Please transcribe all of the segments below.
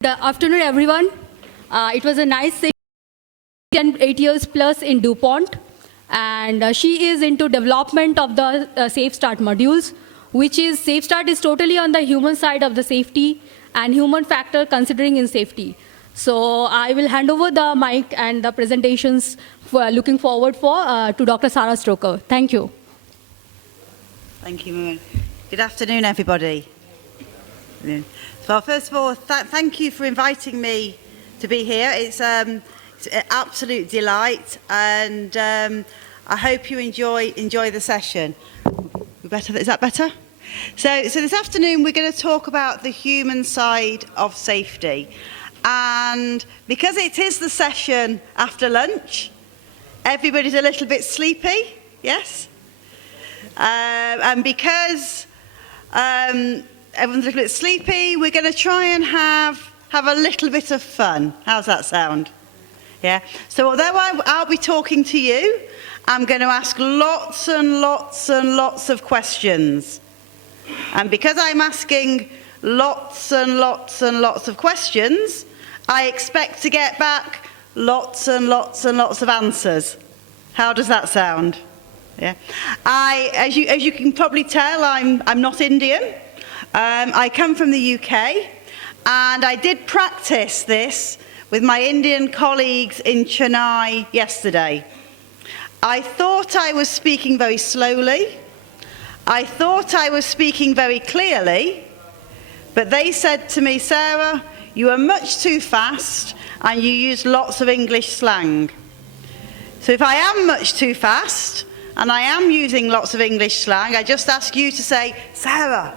Good afternoon, everyone. It was a nice session, 8 years plus in DuPont, and she is into development of the Safe Start modules, which is Safe Start is totally on the human side of the safety and human factor considering in safety. So I will hand over the mic and the presentations looking forward to Dr. Sarah Stroker. Thank you. Thank you, Maureen. Good afternoon, everybody. Well, first of all, thank you for inviting me to be here. It's an absolute delight, and I hope you enjoy the session. Is that better? So this afternoon we're going to talk about the human side of safety, and because it is the session after lunch, everybody's a little bit sleepy, yes, and because everyone's a little bit sleepy, we're going to try and have a little bit of fun. How's that sound? Yeah. So although I'll be talking to you, I'm going to ask lots and lots and lots of questions. And because I'm asking lots and lots and lots of questions, I expect to get back lots and lots and lots of answers. How does that sound? Yeah. As you can probably tell, I'm not Indian. I come from the UK, and I did practice this with my Indian colleagues in Chennai yesterday. I thought I was speaking very slowly. I thought I was speaking very clearly, but they said to me, Sarah, you are much too fast and you use lots of English slang. So if I am much too fast and I am using lots of English slang, I just ask you to say, Sarah,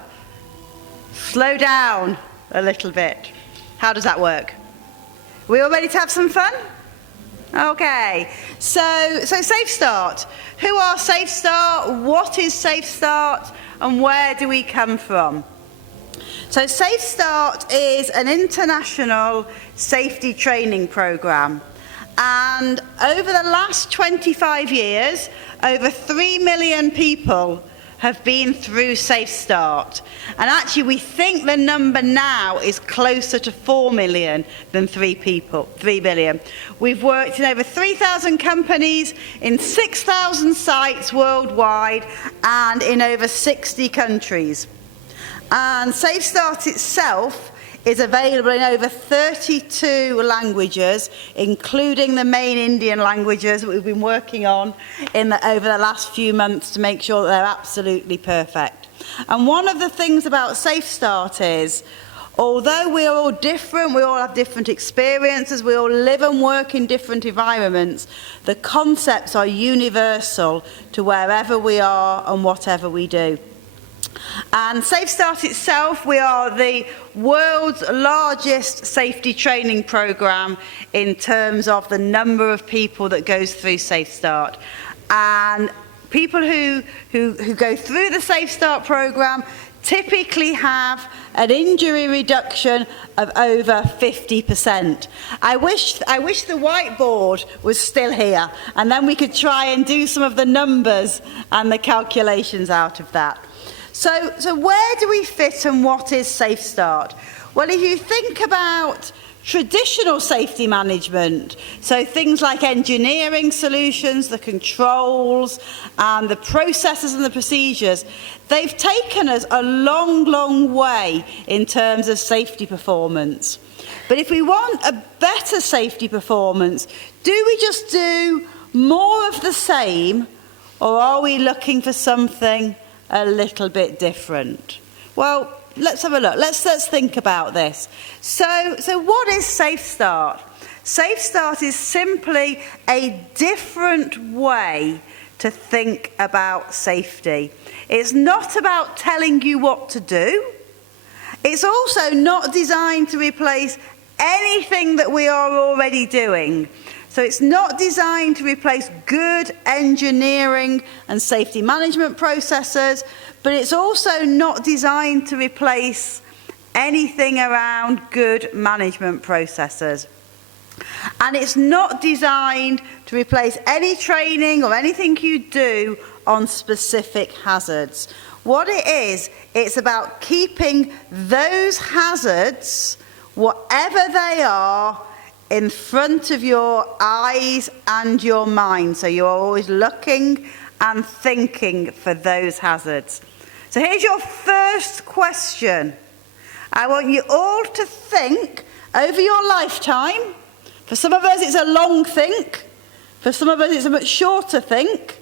slow down a little bit. How does that work? We all ready to have some fun? Okay. So Safe Start. Who are Safe Start? What is Safe Start? And where do we come from? So Safe Start is an international safety training program. And over the last 25 years, over 3 million people have been through Safe Start. And actually we think the number now is closer to 4 million than 3 billion. We've worked in over 3,000 companies, in 6,000 sites worldwide, and in over 60 countries. And Safe Start itself is available in over 32 languages, including the main Indian languages that we've been working on over the last few months to make sure that they're absolutely perfect. And one of the things about Safe Start is, although we're all different, we all have different experiences, we all live and work in different environments, the concepts are universal to wherever we are and whatever we do. And Safe Start itself, we are the world's largest safety training program in terms of the number of people that goes through Safe Start. And people who go through the Safe Start program typically have an injury reduction of over 50%. I wish the whiteboard was still here, and then we could try and do some of the numbers and the calculations out of that. So where do we fit and what is Safe Start? Well, if you think about traditional safety management, so things like engineering solutions, the controls, and the processes and the procedures, they've taken us a long, long way in terms of safety performance. But if we want a better safety performance, do we just do more of the same, or are we looking for something a little bit different? Well, let's have a look. Let's think about this. So what is Safe Start? Safe Start is simply a different way to think about safety. It's not about telling you what to do. It's also not designed to replace anything that we are already doing. So it's not designed to replace good engineering and safety management processes, but it's also not designed to replace anything around good management processes. And it's not designed to replace any training or anything you do on specific hazards. What it is, it's about keeping those hazards whatever they are, in front of your eyes and your mind. So you're always looking and thinking for those hazards. So here's your first question. I want you all to think over your lifetime. For some of us it's a long think. For some of us it's a much shorter think.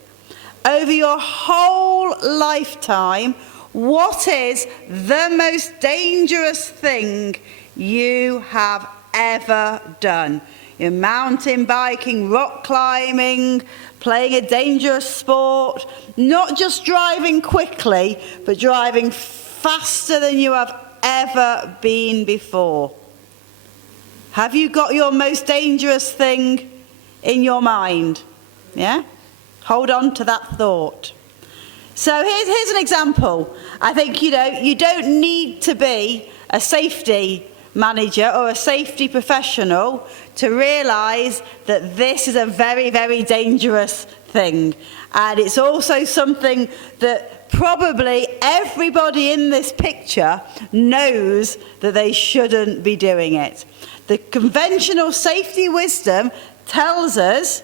Over your whole lifetime, what is the most dangerous thing you have ever done? You're mountain biking, rock climbing, playing a dangerous sport, not just driving quickly, but driving faster than you have ever been before. Have you got your most dangerous thing in your mind? Yeah? Hold on to that thought. So here's an example. I think, you don't need to be a safety manager or a safety professional to realise that this is a very, very dangerous thing. And it's also something that probably everybody in this picture knows that they shouldn't be doing it. The conventional safety wisdom tells us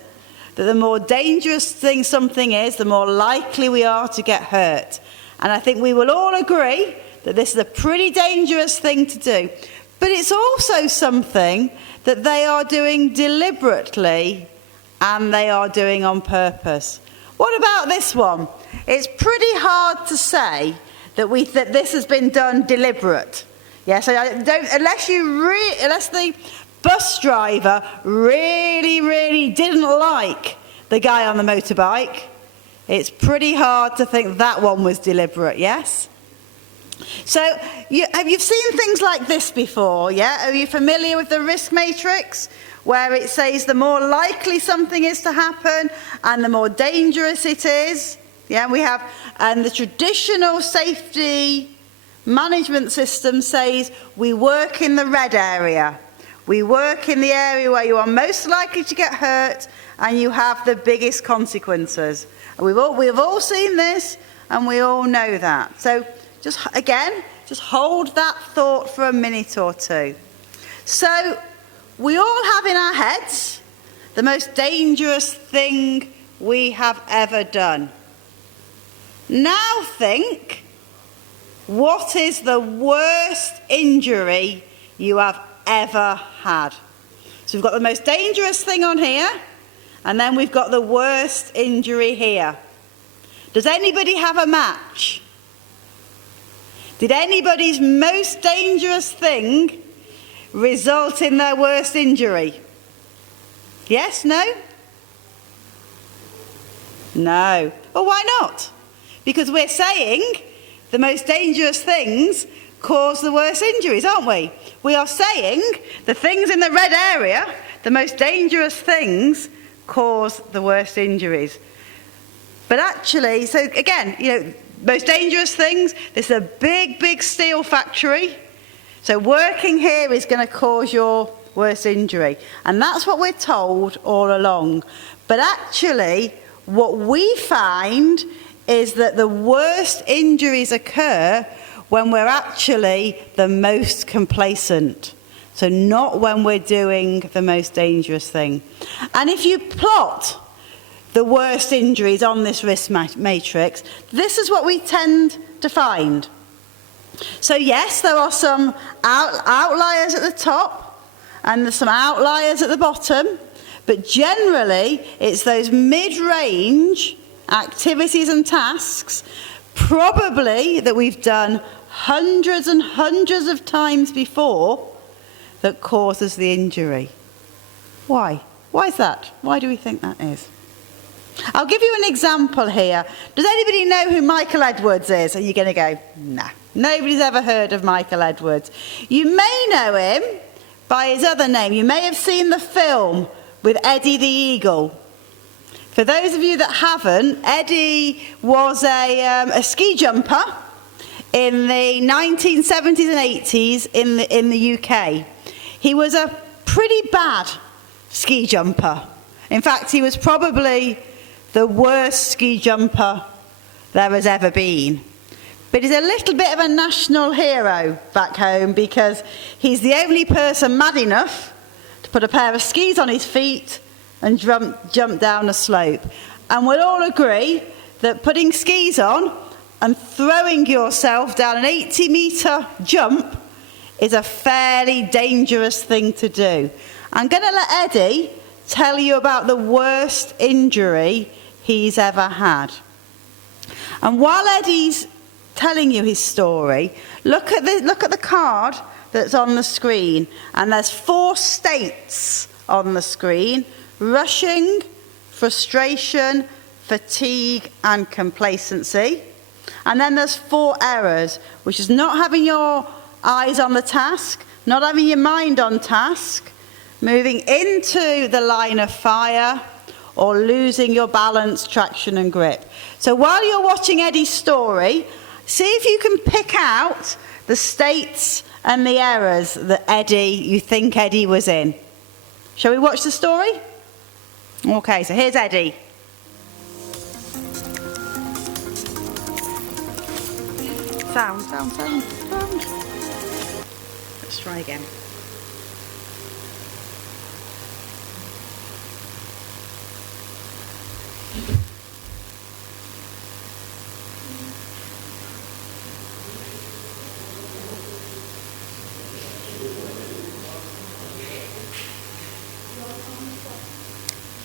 that the more dangerous thing something is, the more likely we are to get hurt. And I think we will all agree that this is a pretty dangerous thing to do. But it's also something that they are doing deliberately and they are doing on purpose. What about this one? It's pretty hard to say that this has been done deliberate. Yeah, so unless the bus driver really didn't like the guy on the motorbike, it's pretty hard to think that one was deliberate, yes? So, have you seen things like this before, yeah? Are you familiar with the risk matrix, where it says the more likely something is to happen and the more dangerous it is? Yeah, and the traditional safety management system says we work in the red area. We work in the area where you are most likely to get hurt and you have the biggest consequences. And we've all seen this and we all know that. So just hold that thought for a minute or two. So we all have in our heads the most dangerous thing we have ever done. Now think, what is the worst injury you have ever had? So we've got the most dangerous thing on here, and then we've got the worst injury here. Does anybody have a match? Did anybody's most dangerous thing result in their worst injury? Yes? No? No. Well, why not? Because we're saying the most dangerous things cause the worst injuries, aren't we? We are saying the things in the red area, the most dangerous things, cause the worst injuries. But actually, so again, most dangerous things, this is a big steel factory. So working here is going to cause your worst injury. And that's what we're told all along. But actually, what we find is that the worst injuries occur when we're actually the most complacent. So not when we're doing the most dangerous thing. And if you plot the worst injuries on this risk matrix, this is what we tend to find. So yes, there are some outliers at the top and there's some outliers at the bottom, but generally it's those mid-range activities and tasks, probably that we've done hundreds and hundreds of times before, that causes the injury. Why? Why is that? Why do we think that is? I'll give you an example here. Does anybody know who Michael Edwards is? Are you going to go, nah, nobody's ever heard of Michael Edwards. You may know him by his other name. You may have seen the film with Eddie the Eagle. For those of you that haven't, Eddie was a ski jumper in the 1970s and 80s in the UK. He was a pretty bad ski jumper. In fact, he was probably the worst ski jumper there has ever been. but he's a little bit of a national hero back home because he's the only person mad enough to put a pair of skis on his feet and jump down a slope. And we'll all agree that putting skis on and throwing yourself down an 80-metre jump is a fairly dangerous thing to do. I'm going to let Eddie tell you about the worst injury he's ever had. And while Eddie's telling you his story, look at the card that's on the screen. And there's 4 states on the screen: rushing, frustration, fatigue, and complacency. And then there's 4 errors, which is not having your eyes on the task, not having your mind on task, moving into the line of fire, or losing your balance, traction, and grip. So while you're watching Eddie's story, see if you can pick out the states and the errors that you think Eddie was in. Shall we watch the story? Okay, so here's Eddie. Sound. Let's try again.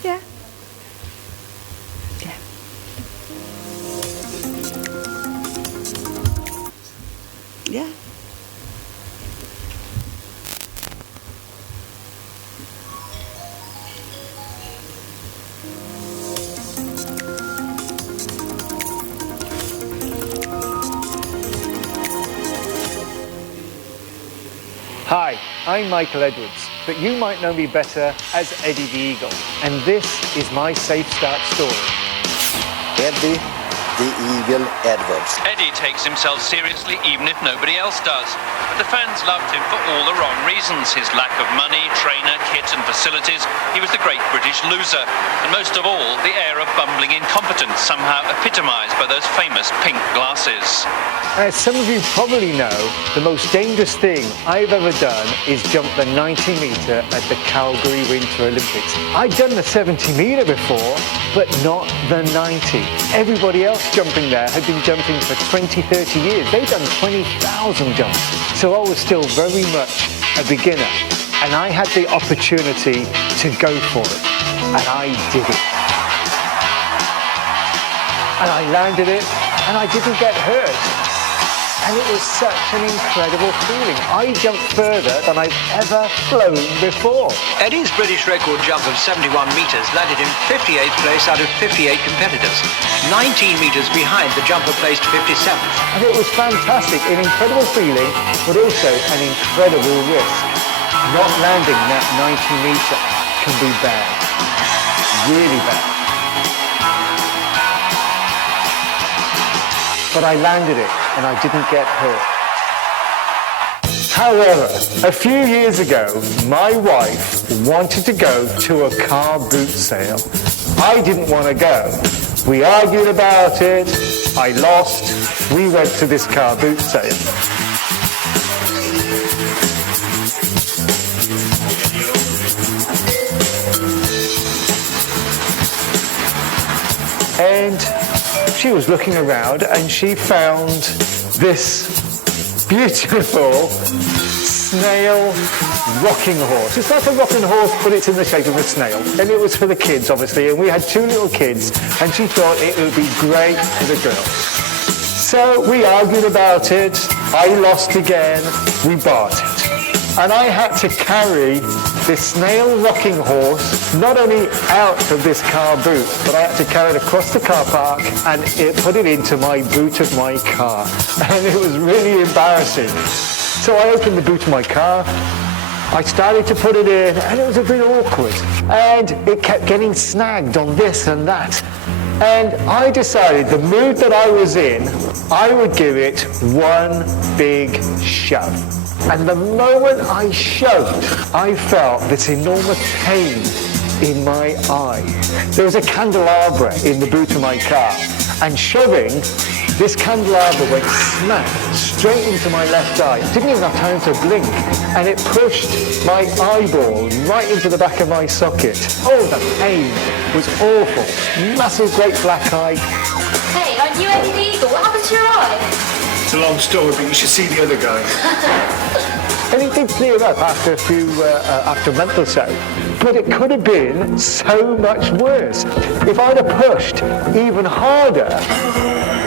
Yeah. Yeah. Hi, I'm Michael Edwards, but you might know me better as Eddie the Eagle, and this is my Safe Start story. Eddie the Eagle Edwards. Eddie takes himself seriously even if nobody else does. But the fans loved him for all the wrong reasons. His lack of money, trainer, kit and facilities. He was the great British loser. And most of all, the air of bumbling incompetence, somehow epitomised by those famous pink glasses. As some of you probably know, the most dangerous thing I've ever done is jump the 90-metre at the Calgary Winter Olympics. I'd done the 70-metre before, but not the 90. Everybody else jumping there had been jumping for 20, 30 years. They'd done 20,000 jumps. So I was still very much a beginner. And I had the opportunity to go for it. And I did it. And I landed it, and I didn't get hurt. And it was such an incredible feeling. I jumped further than I've ever flown before. Eddie's British record jump of 71 metres landed him 58th place out of 58 competitors, 19 metres behind the jumper placed 57th. And it was fantastic, an incredible feeling, but also an incredible risk. Not landing that 90-metre can be bad, really bad. But I landed it, and I didn't get hurt. However, a few years ago, my wife wanted to go to a car boot sale. I didn't want to go. We argued about it, I lost, we went to this car boot sale. And she was looking around and she found this beautiful snail rocking horse. It's like a rocking horse, but it's in the shape of a snail. And it was for the kids, obviously, and we had 2 little kids, and she thought it would be great for the girls. So we argued about it, I lost again, we bought it. And I had to carry this snail rocking horse not only out of this car boot, but I had to carry it across the car park and put it into my boot of my car. And it was really embarrassing. So I opened the boot of my car, I started to put it in, and it was a bit awkward. And it kept getting snagged on this and that. And I decided the mood that I was in, I would give it one big shove. And the moment I shoved, I felt this enormous pain in my eye. There was a candelabra in the boot of my car, and shoving this candelabra went smack straight into my left eye. Didn't even have time to blink, and it pushed my eyeball right into the back of my socket. Oh, the pain was awful. Massive, great black eye. Hey, aren't you illegal? What happened to your eye? It's a long story, but you should see the other guy. And it did clear up after a month or so. But it could have been so much worse. If I'd have pushed even harder,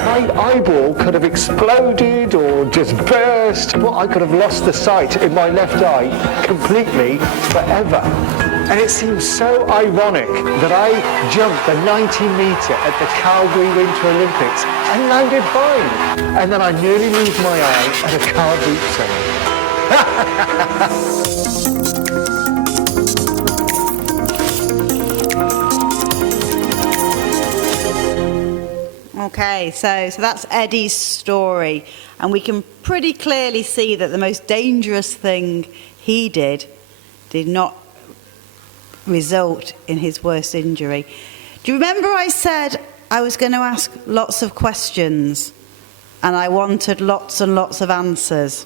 my eyeball could have exploded or just burst. Well, I could have lost the sight in my left eye completely forever. And it seems so ironic that I jumped the 90-metre at the Calgary Winter Olympics and landed fine. And then I nearly lose my eye at a car boot sale. Okay, so that's Eddie's story, and we can pretty clearly see that the most dangerous thing he did not result in his worst injury. Do you remember I said I was going to ask lots of questions and I wanted lots and lots of answers?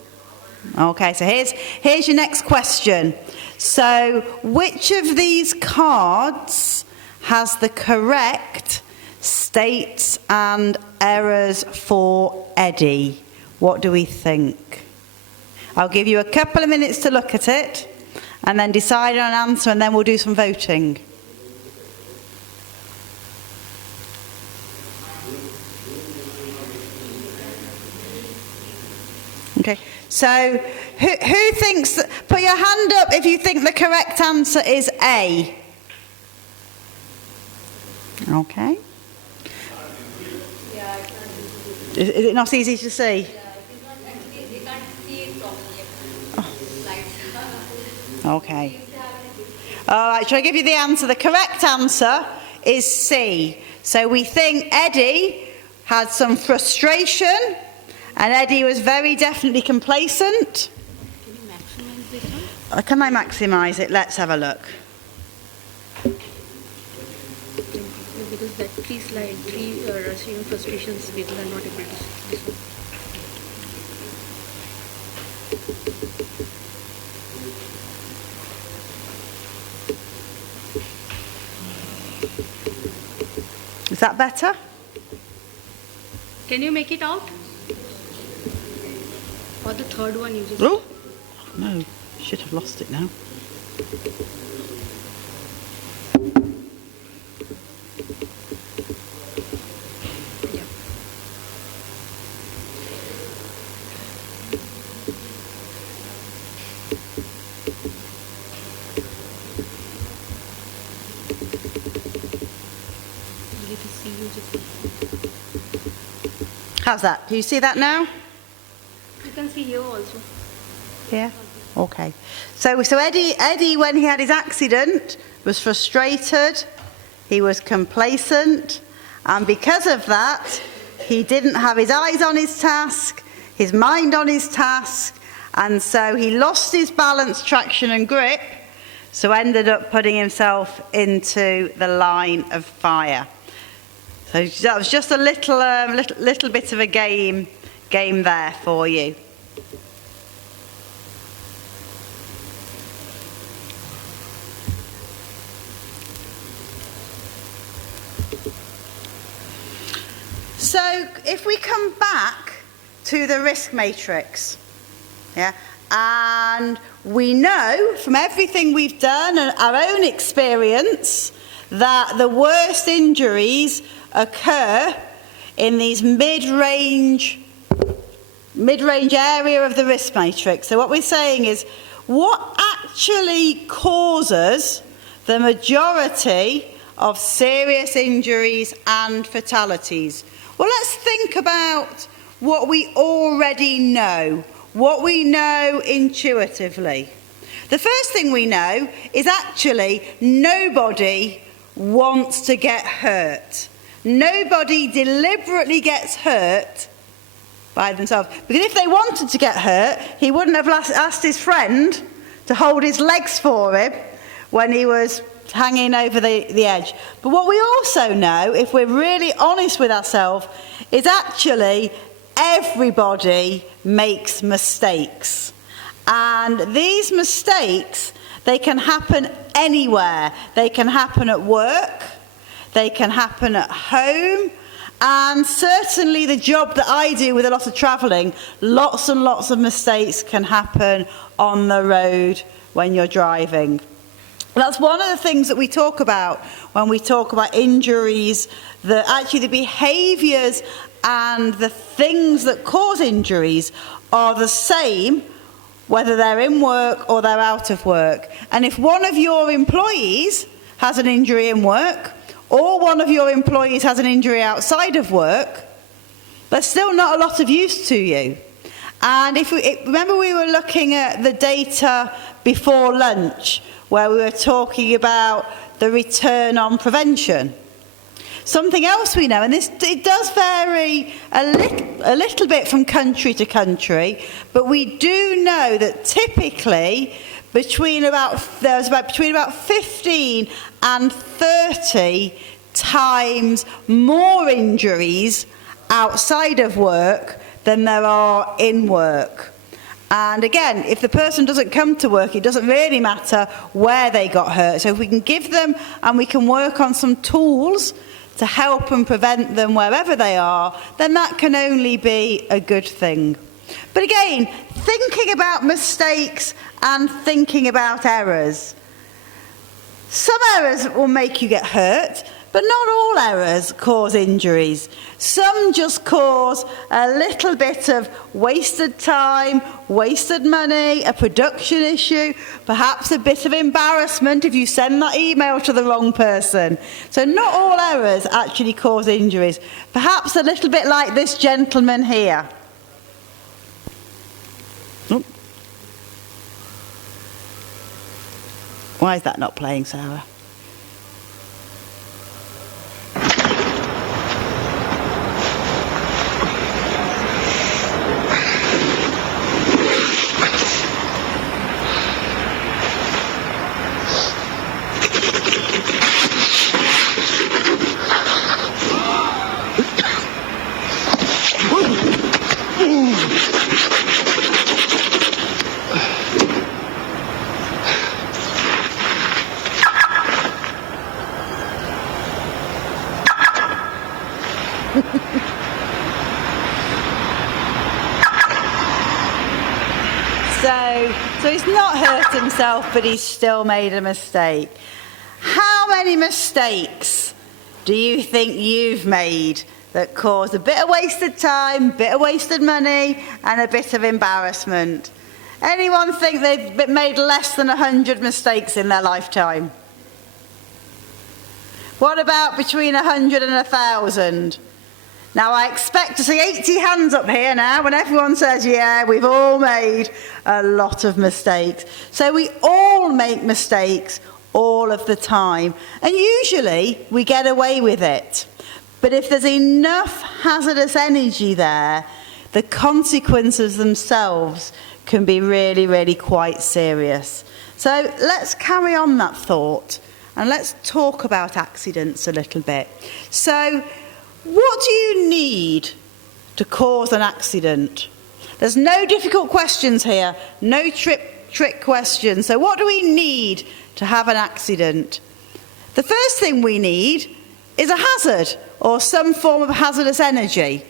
Okay, so here's your next question. So, which of these cards has the correct states and errors for Eddie? What do we think? I'll give you a couple of minutes to look at it and then decide on an answer, and then we'll do some voting. Okay, so who thinks that, put your hand up if you think the correct answer is A. Okay. Is it not easy to see? Okay. All right, shall I give you the answer? The correct answer is C. So we think Eddie had some frustration, and Eddie was very definitely complacent. Can I maximise it? Let's have a look. Because that 3 slide, 3 rushing frustrations, people are not able to see. Is that better? Can you make it out? Or the third one you just... Oh, no, should have lost it now. How's that? Do you see that now? You can see here also. Yeah. Okay. So Eddie, when he had his accident, was frustrated. He was complacent, and because of that, he didn't have his eyes on his task, his mind on his task, and so he lost his balance, traction, and grip. So ended up putting himself into the line of fire. So that was just a little bit of a game there for you. So if we come back to the risk matrix, yeah, and we know from everything we've done and our own experience that the worst injuries occur in these mid-range area of the risk matrix. So what we're saying is, what actually causes the majority of serious injuries and fatalities? Well, let's think about what we already know, what we know intuitively. The first thing we know is actually nobody wants to get hurt. Nobody deliberately gets hurt by themselves. Because if they wanted to get hurt, he wouldn't have asked his friend to hold his legs for him when he was hanging over the edge. But what we also know, if we're really honest with ourselves, is actually everybody makes mistakes. And these mistakes, they can happen anywhere. They can happen at work, they can happen at home, and certainly the job that I do with a lot of travelling, lots and lots of mistakes can happen on the road when you're driving. That's one of the things that we talk about when we talk about injuries, that actually the behaviours and the things that cause injuries are the same whether they're in work or they're out of work. And if one of your employees has an injury in work, or one of your employees has an injury outside of work, there's still not a lot of use to you. And remember we were looking at the data before lunch, where we were talking about the return on prevention. Something else we know, and it does vary a little bit from country to country, but we do know that typically between about 15 and 30 times more injuries outside of work than there are in work. And again, if the person doesn't come to work, it doesn't really matter where they got hurt. So if we can give them and we can work on some tools to help and prevent them wherever they are, then that can only be a good thing. But again, thinking about mistakes and thinking about errors. Some errors will make you get hurt, but not all errors cause injuries. Some just cause a little bit of wasted time, wasted money, a production issue, perhaps a bit of embarrassment if you send that email to the wrong person. So not all errors actually cause injuries. Perhaps a little bit like this gentleman here. Oh. Why is that not playing, Sarah? So he's not hurt himself, but he's still made a mistake. How many mistakes do you think you've made that caused a bit of wasted time, a bit of wasted money, and a bit of embarrassment? Anyone think they've made less than 100 mistakes in their lifetime? What about between 100 and 1,000? Now I expect to see 80 hands up here now when everyone says, yeah, we've all made a lot of mistakes. So we all make mistakes all of the time. And usually we get away with it. But if there's enough hazardous energy there, the consequences themselves can be really, really quite serious. So let's carry on that thought and let's talk about accidents a little bit. So what do you need to cause an accident? There's no difficult questions here, no trick questions. So what do we need to have an accident? The first thing we need is a hazard or some form of hazardous energy.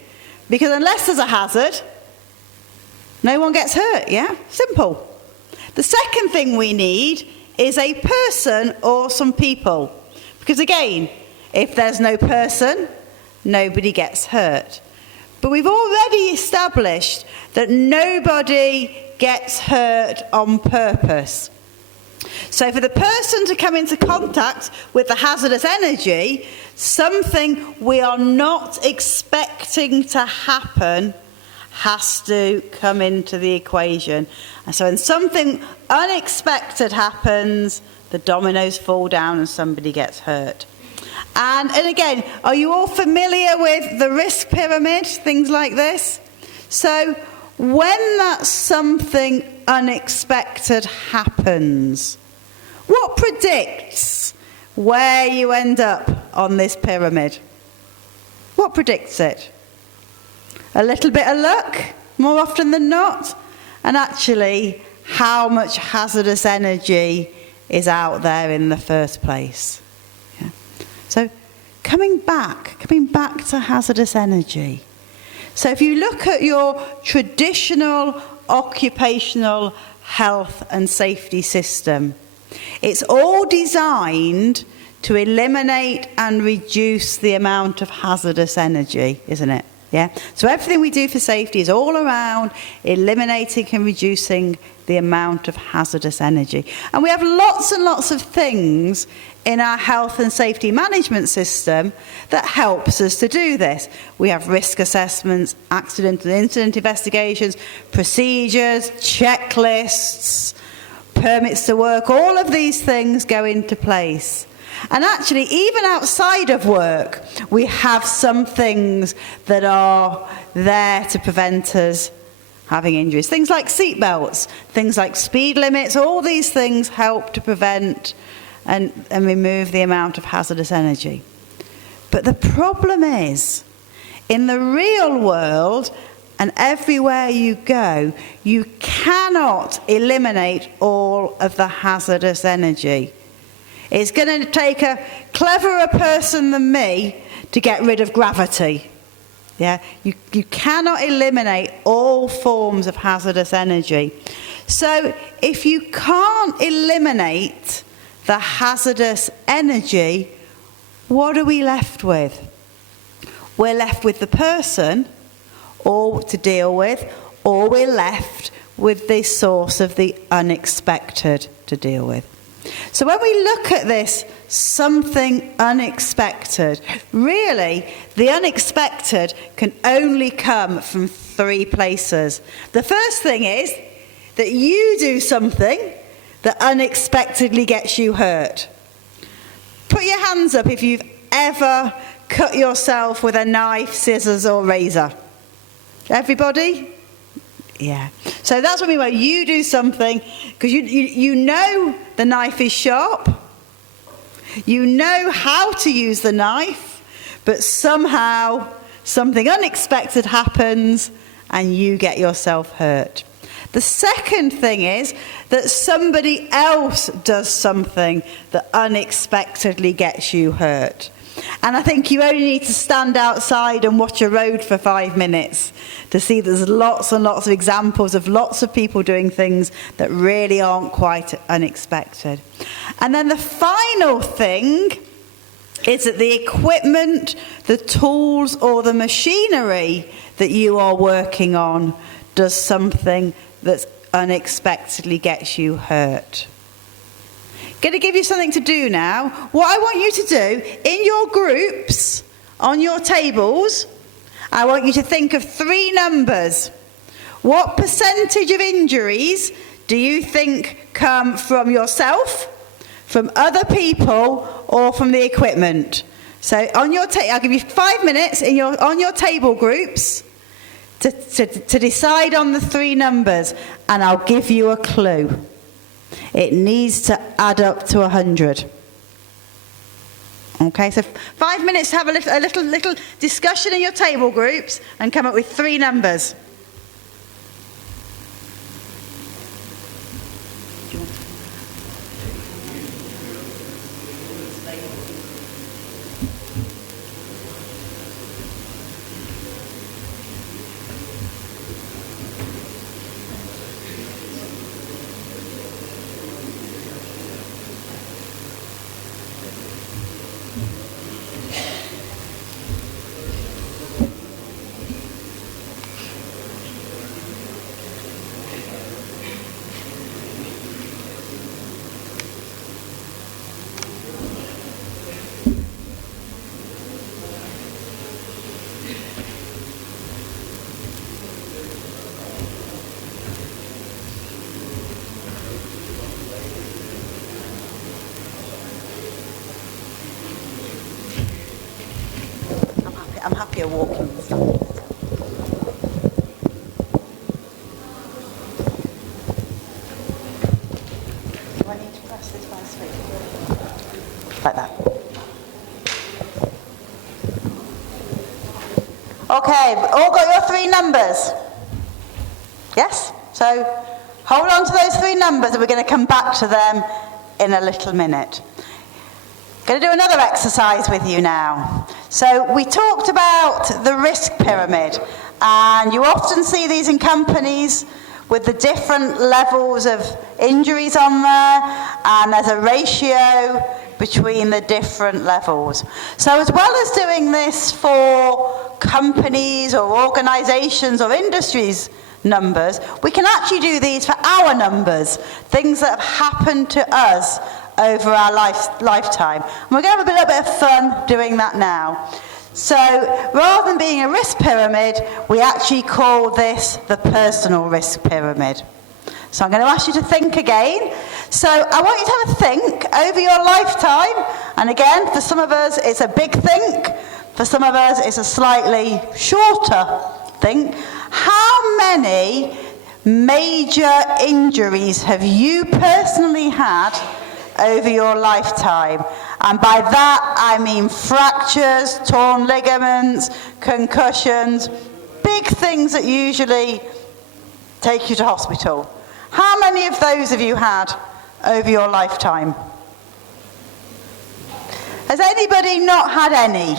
Because unless there's a hazard, no one gets hurt, yeah? Simple. The second thing we need is a person or some people. Because again, if there's no person, nobody gets hurt. But we've already established that nobody gets hurt on purpose. So for the person to come into contact with the hazardous energy, something we are not expecting to happen has to come into the equation. And so when something unexpected happens, the dominoes fall down and somebody gets hurt. And again, are you all familiar with the risk pyramid, things like this? So when that something unexpected happens, What predicts where you end up on this pyramid? What predicts it? A little bit of luck, more often than not, and actually how much hazardous energy is out there in the first place. Yeah. So coming back to hazardous energy. So if you look at your traditional occupational health and safety system, it's all designed to eliminate and reduce the amount of hazardous energy, isn't it? Yeah. So everything we do for safety is all around eliminating and reducing the amount of hazardous energy. And we have lots and lots of things in our health and safety management system that helps us to do this. We have risk assessments, accident and incident investigations, procedures, checklists, permits to work. All of these things go into place. And actually, even outside of work, we have some things that are there to prevent us having injuries. Things like seat belts, things like speed limits, all these things help to prevent and remove the amount of hazardous energy. But the problem is, in the real world, and everywhere you go, you cannot eliminate all of the hazardous energy. It's going to take a cleverer person than me to get rid of gravity. Yeah, you cannot eliminate all forms of hazardous energy. So if you can't eliminate the hazardous energy, what are we left with? We're left with the person or to deal with, or we're left with the source of the unexpected to deal with. So when we look at this, something unexpected, really, the unexpected can only come from three places. The first thing is that you do something that unexpectedly gets you hurt. Put your hands up if you've ever cut yourself with a knife, scissors, or razor. Everybody? Yeah. So that's what we mean by you do something, because you know the knife is sharp. You know how to use the knife, but somehow something unexpected happens and you get yourself hurt. The second thing is that somebody else does something that unexpectedly gets you hurt. And I think you only need to stand outside and watch a road for 5 minutes to see there's lots and lots of examples of lots of people doing things that really aren't quite unexpected. And then the final thing is that the equipment, the tools, or the machinery that you are working on does something that unexpectedly gets you hurt. Going to give you something to do now. What I want you to do, in your groups, on your tables, I want you to think of 3 numbers. What percentage of injuries do you think come from yourself, from other people, or from the equipment? So on your I'll give you 5 minutes on your table groups to decide on the 3 numbers, and I'll give you a clue. It needs to add up to 100. Okay, so 5 minutes to have a little discussion in your table groups and come up with 3 numbers. I'm happier walking. Do I need to press this one? Like that. Okay, all got your 3 numbers? Yes? So hold on to those 3 numbers and we're going to come back to them in a little minute. Going to do another exercise with you now. So we talked about the risk pyramid, and you often see these in companies with the different levels of injuries on there, and there's a ratio between the different levels. So as well as doing this for companies or organizations or industries numbers, we can actually do these for our numbers, things that have happened to us over our lifetime. And we're going to have a little bit of fun doing that now. So rather than being a risk pyramid, we actually call this the personal risk pyramid. So I'm going to ask you to think again. So I want you to have a think over your lifetime. And again, for some of us, it's a big think. For some of us, it's a slightly shorter think. How many major injuries have you personally had over your lifetime? And by that, I mean fractures, torn ligaments, concussions, big things that usually take you to hospital. How many of those have you had over your lifetime? Has anybody not had any?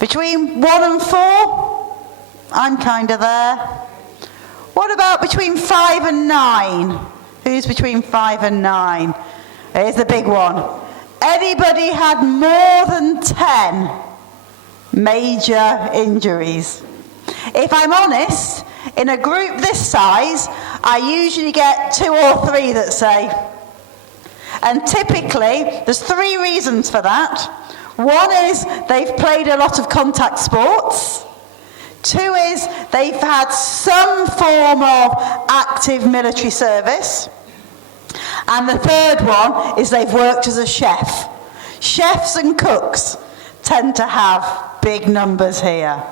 Between 1 and 4? I'm kind of there. What about between 5 and 9? Who's between 5 and 9? Here's the big one. Anybody had more than 10 major injuries? If I'm honest, in a group this size, I usually get 2 or 3 that say. And typically, there's 3 reasons for that. One is they've played a lot of contact sports. 2 is they've had some form of active military service. And the 3rd one is they've worked as a chef. Chefs and cooks tend to have big numbers here.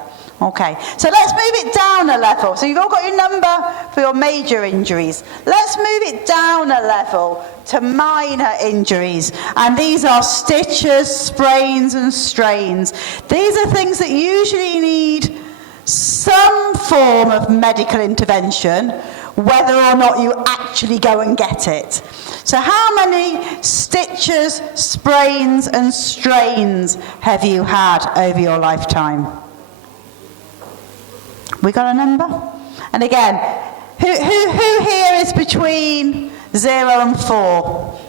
Okay, so let's move it down a level. So you've all got your number for your major injuries. Let's move it down a level to minor injuries. And these are stitches, sprains and strains. These are things that usually need some form of medical intervention, whether or not you actually go and get it. So how many stitches, sprains and strains have you had over your lifetime? We got a number? And again, who here is between 0 and 4?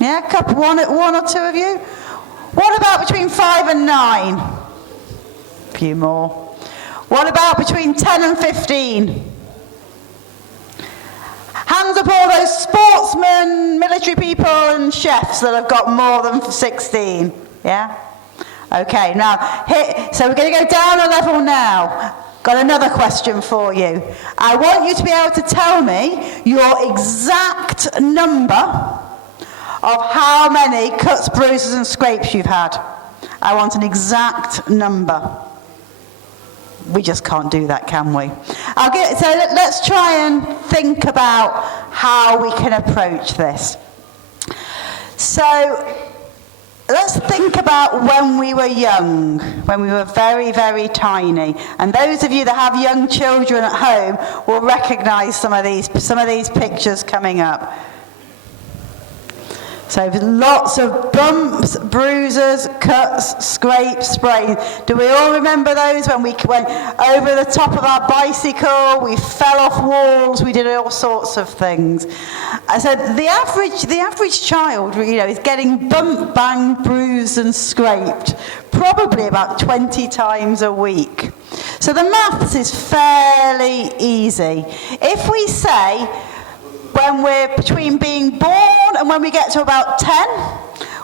Yeah, a couple, one or 2 of you? What about between 5 and 9? A few more. What about between 10 and 15? Hands up all those sportsmen, military people and chefs that have got more than 16. Yeah? Okay, now, so we're going to go down a level now. Got another question for you. I want you to be able to tell me your exact number of how many cuts, bruises and scrapes you've had. I want an exact number. We just can't do that, can we? So let's try and think about how we can approach this. So let's think about when we were young, when we were very, very tiny. And those of you that have young children at home will recognize some of these pictures coming up. So lots of bumps, bruises, cuts, scrapes, sprains. Do we all remember those when we went over the top of our bicycle, we fell off walls, we did all sorts of things. So the average child, is getting bumped, banged, bruised and scraped probably about 20 times a week. So the maths is fairly easy. If we say when we're between being born and when we get to about 10,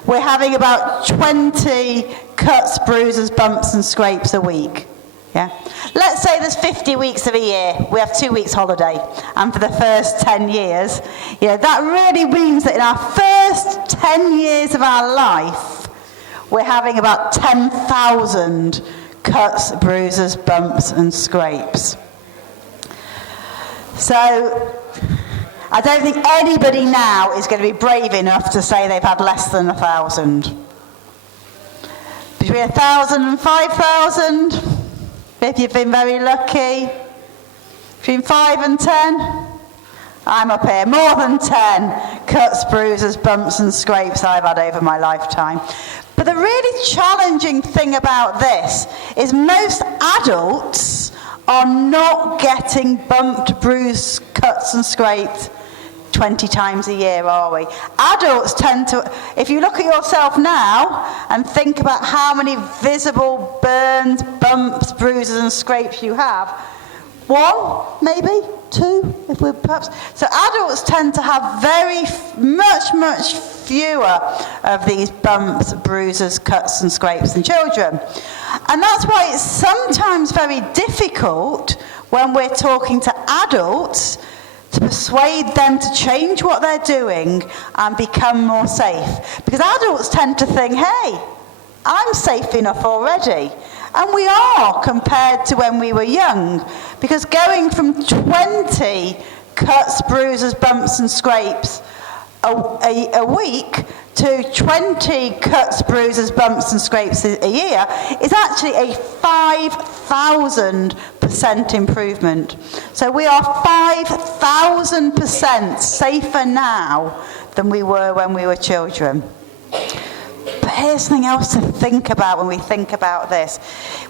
we're having about 20 cuts, bruises, bumps and scrapes a week. Yeah. Let's say there's 50 weeks of a year. We have 2 weeks holiday. And for the first 10 years, that really means that in our first 10 years of our life, we're having about 10,000 cuts, bruises, bumps and scrapes. So I don't think anybody now is going to be brave enough to say they've had less than 1,000. Between 1,000 and 5,000, if you've been very lucky. Between 5 and 10, I'm up here. More than 10 cuts, bruises, bumps and scrapes I've had over my lifetime. But the really challenging thing about this is most adults are not getting bumped, bruised, cuts and scraped 20 times a year, are we? Adults tend to, if you look at yourself now and think about how many visible burns, bumps, bruises and scrapes you have, 1, maybe 2, if we're perhaps. So adults tend to have much fewer of these bumps, bruises, cuts and scrapes than children. And that's why it's sometimes very difficult when we're talking to adults to persuade them to change what they're doing and become more safe. Because adults tend to think, hey, I'm safe enough already. And we are, compared to when we were young. Because going from 20 cuts, bruises, bumps and scrapes a week to 20 cuts, bruises, bumps and scrapes a year is actually a 5,000% improvement. So we are 5,000% safer now than we were when we were children. But here's something else to think about when we think about this.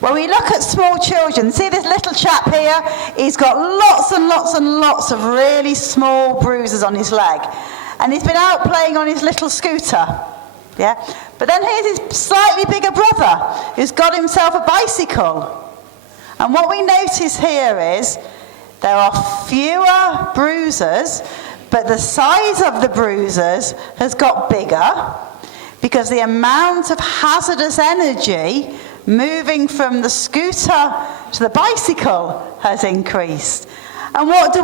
When we look at small children, see this little chap here? He's got lots and lots and lots of really small bruises on his leg. And he's been out playing on his little scooter. Yeah? But then here's his slightly bigger brother who's got himself a bicycle. And what we notice here is there are fewer bruises, but the size of the bruises has got bigger, because the amount of hazardous energy moving from the scooter to the bicycle has increased. And what do?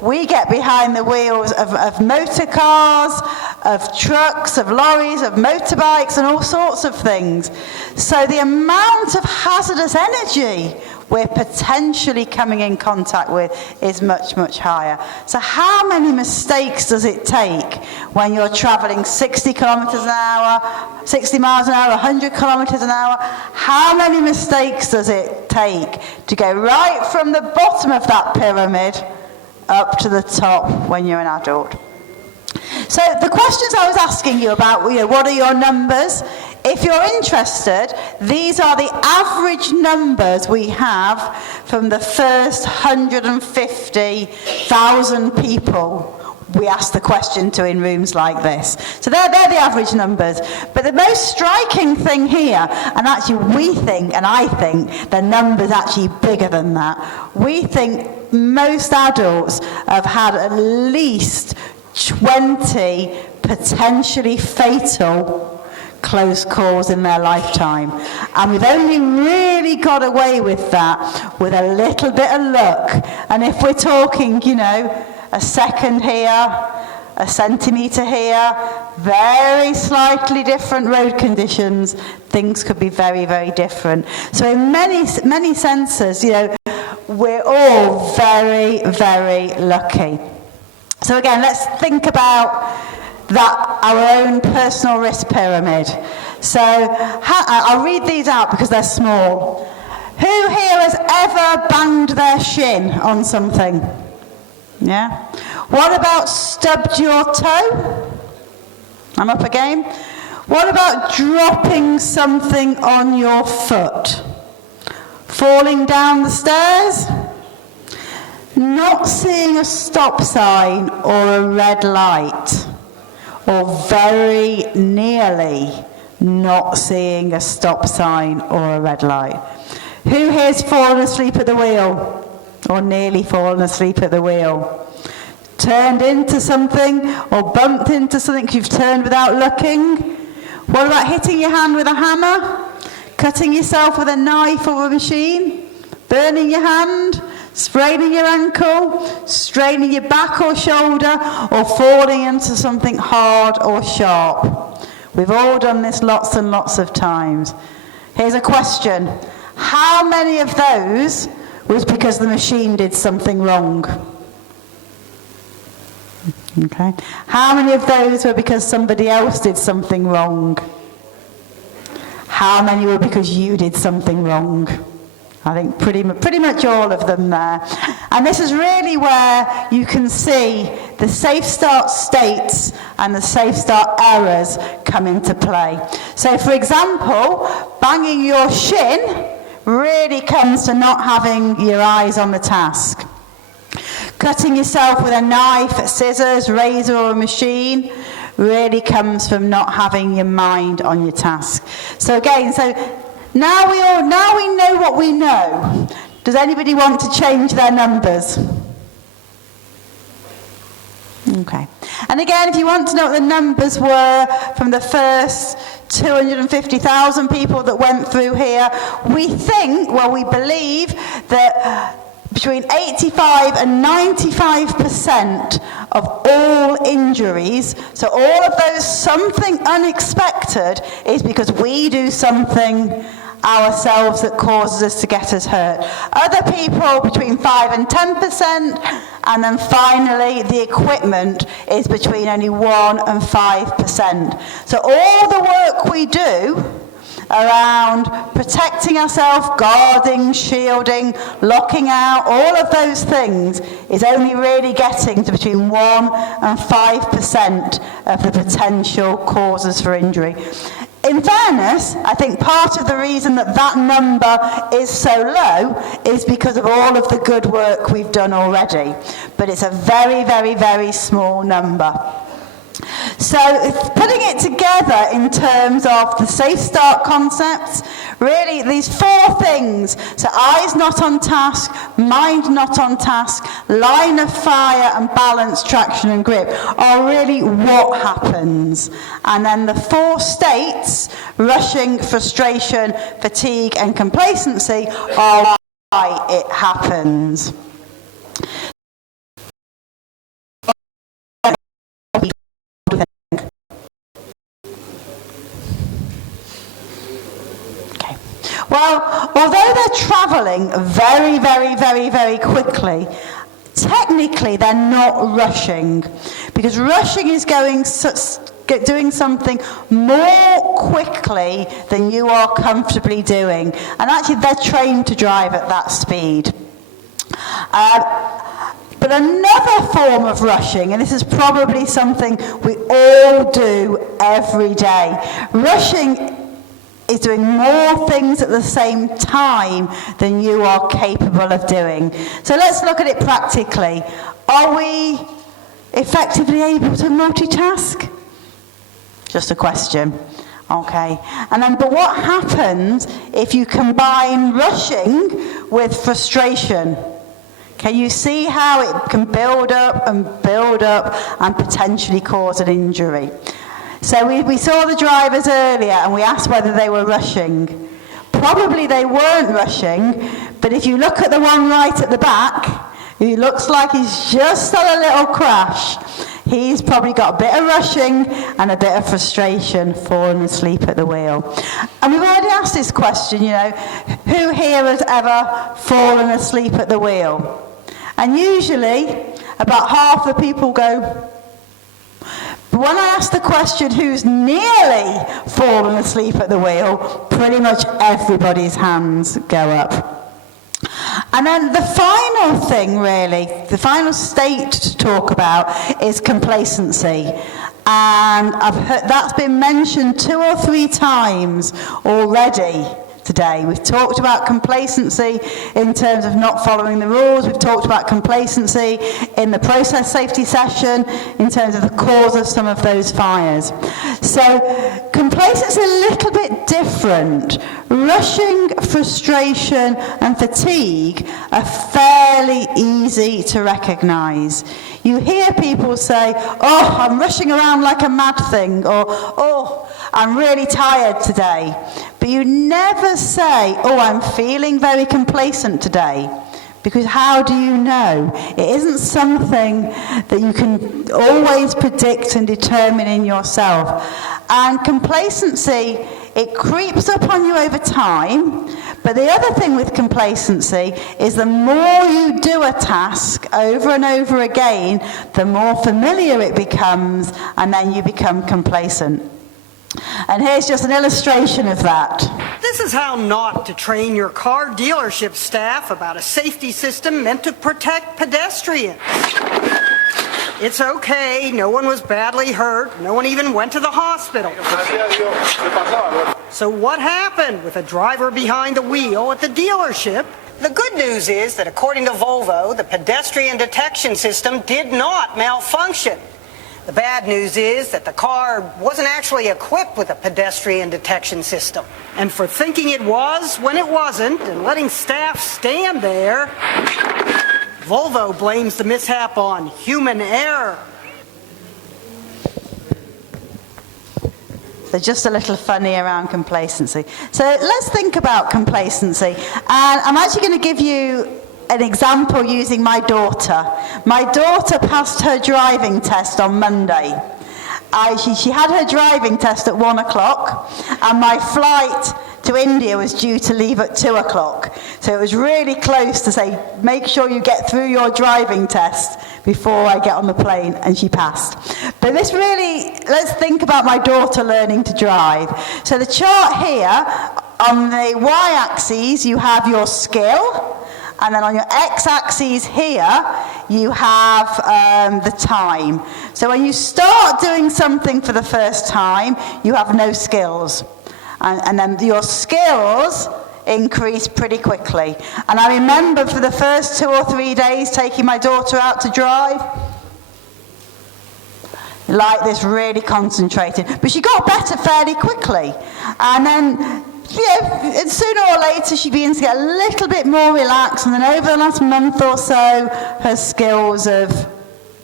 We get behind the wheels of motor cars, of trucks, of lorries, of motorbikes, and all sorts of things. So the amount of hazardous energy we're potentially coming in contact with is much, much higher. So how many mistakes does it take when you're travelling 60 kilometres an hour, 60 miles an hour, 100 kilometres an hour? How many mistakes does it take to go right from the bottom of that pyramid up to the top when you're an adult? So the questions I was asking you about, what are your numbers? If you're interested, these are the average numbers we have from the first 150,000 people we ask the question to in rooms like this. So they're the average numbers. But the most striking thing here, and actually we think, and I think, the number's actually bigger than that. We think most adults have had at least 20 potentially fatal close calls in their lifetime. And we've only really got away with that with a little bit of luck. And if we're talking, a second here, a centimetre here, very slightly different road conditions, things could be very, very different. So in many senses, we're all very, very lucky. So again, let's think about our own personal risk pyramid. So I'll read these out because they're small. Who here has ever banged their shin on something? Yeah? What about stubbed your toe? I'm up again. What about dropping something on your foot? Falling down the stairs? Not seeing a stop sign or a red light? Or very nearly not seeing a stop sign or a red light? Who here's fallen asleep at the wheel? Or nearly fallen asleep at the wheel? Turned into something or bumped into something you've turned without looking? What about hitting your hand with a hammer? Cutting yourself with a knife or a machine? Burning your hand? Spraining your ankle? Straining your back or shoulder? Or falling into something hard or sharp? We've all done this lots and lots of times. Here's a question. How many of those was because the machine did something wrong? Okay. How many of those were because somebody else did something wrong? How many were because you did something wrong? I think pretty much all of them there. And this is really where you can see the Safe Start states and the Safe Start errors come into play. So for example, banging your shin really comes to not having your eyes on the task. Cutting yourself with a knife, scissors, razor or a machine really comes from not having your mind on your task. So again, now we know what we know. Does anybody want to change their numbers? Okay. And again, if you want to know what the numbers were from the first 250,000 people that went through here, we believe that between 85 and 95% of all injuries, so all of those something unexpected, is because we do something ourselves that causes us to get us hurt. Other people between 5 and 10%, and then finally the equipment is between only 1 and 5%. So all the work we do around protecting ourselves, guarding, shielding, locking out, all of those things is only really getting to between 1 and 5% of the potential causes for injury. In fairness, I think part of the reason that number is so low is because of all of the good work we've done already. But it's a very, very, very small number. So putting it together in terms of the Safe Start concepts, really these 4 things, so eyes not on task, mind not on task, line of fire and balance, traction and grip, are really what happens. And then the 4 states, rushing, frustration, fatigue and complacency, are why it happens. Well, although they're travelling very, very, very, very quickly, technically they're not rushing, because rushing is doing something more quickly than you are comfortably doing. And actually they're trained to drive at that speed. But another form of rushing, and this is probably something we all do every day, rushing is doing more things at the same time than you are capable of doing. So let's look at it practically. Are we effectively able to multitask? Just a question. Okay. But what happens if you combine rushing with frustration? Can you see how it can build up and potentially cause an injury? So we saw the drivers earlier and we asked whether they were rushing. Probably they weren't rushing, but if you look at the one right at the back, who looks like he's just had a little crash, he's probably got a bit of rushing and a bit of frustration, falling asleep at the wheel. And we've already asked this question, who here has ever fallen asleep at the wheel? And usually about half the people go. But when I ask the question, who's nearly fallen asleep at the wheel, pretty much everybody's hands go up. And then the final thing, really, the final state to talk about is complacency. And I've heard that's been mentioned 2 or 3 times already today. We've talked about complacency in terms of not following the rules. We've talked about complacency in the process safety session in terms of the cause of some of those fires. So complacency is a little bit different. Rushing, frustration and fatigue are fairly easy to recognise. You hear people say, "Oh, I'm rushing around like a mad thing," or "Oh, I'm really tired today." But you never say, "Oh, I'm feeling very complacent today." Because how do you know? It isn't something that you can always predict and determine in yourself. And complacency, it creeps up on you over time, But the other thing with complacency is the more you do a task over and over again, the more familiar it becomes, and then you become complacent. And here's just an illustration of that. This is how not to train your car dealership staff about a safety system meant to protect pedestrians. It's okay, no one was badly hurt, no one even went to the hospital. So what happened with a driver behind the wheel at the dealership? The good news is that according to Volvo, the pedestrian detection system did not malfunction. The bad news is that the car wasn't actually equipped with a pedestrian detection system. And for thinking it was when it wasn't and letting staff stand there, Volvo blames the mishap on human error. So just a little funny around complacency. So let's think about complacency. And I'm actually going to give you an example using my daughter. My daughter passed her driving test on Monday. She had her driving test at 1 o'clock, and my flight to India was due to leave at 2 o'clock. So it was really close to say, make sure you get through your driving test before I get on the plane, and she passed. But this really, let's think about my daughter learning to drive. So the chart here, on the y-axis, you have your skill, and then on your x-axis here, you have the time. So when you start doing something for the first time, you have no skills. And then your skills increase pretty quickly. And I remember for the first 2 or 3 days taking my daughter out to drive, like this, really concentrated. But she got better fairly quickly. And then, and sooner or later she begins to get a little bit more relaxed, and then over the last month or so, her skills have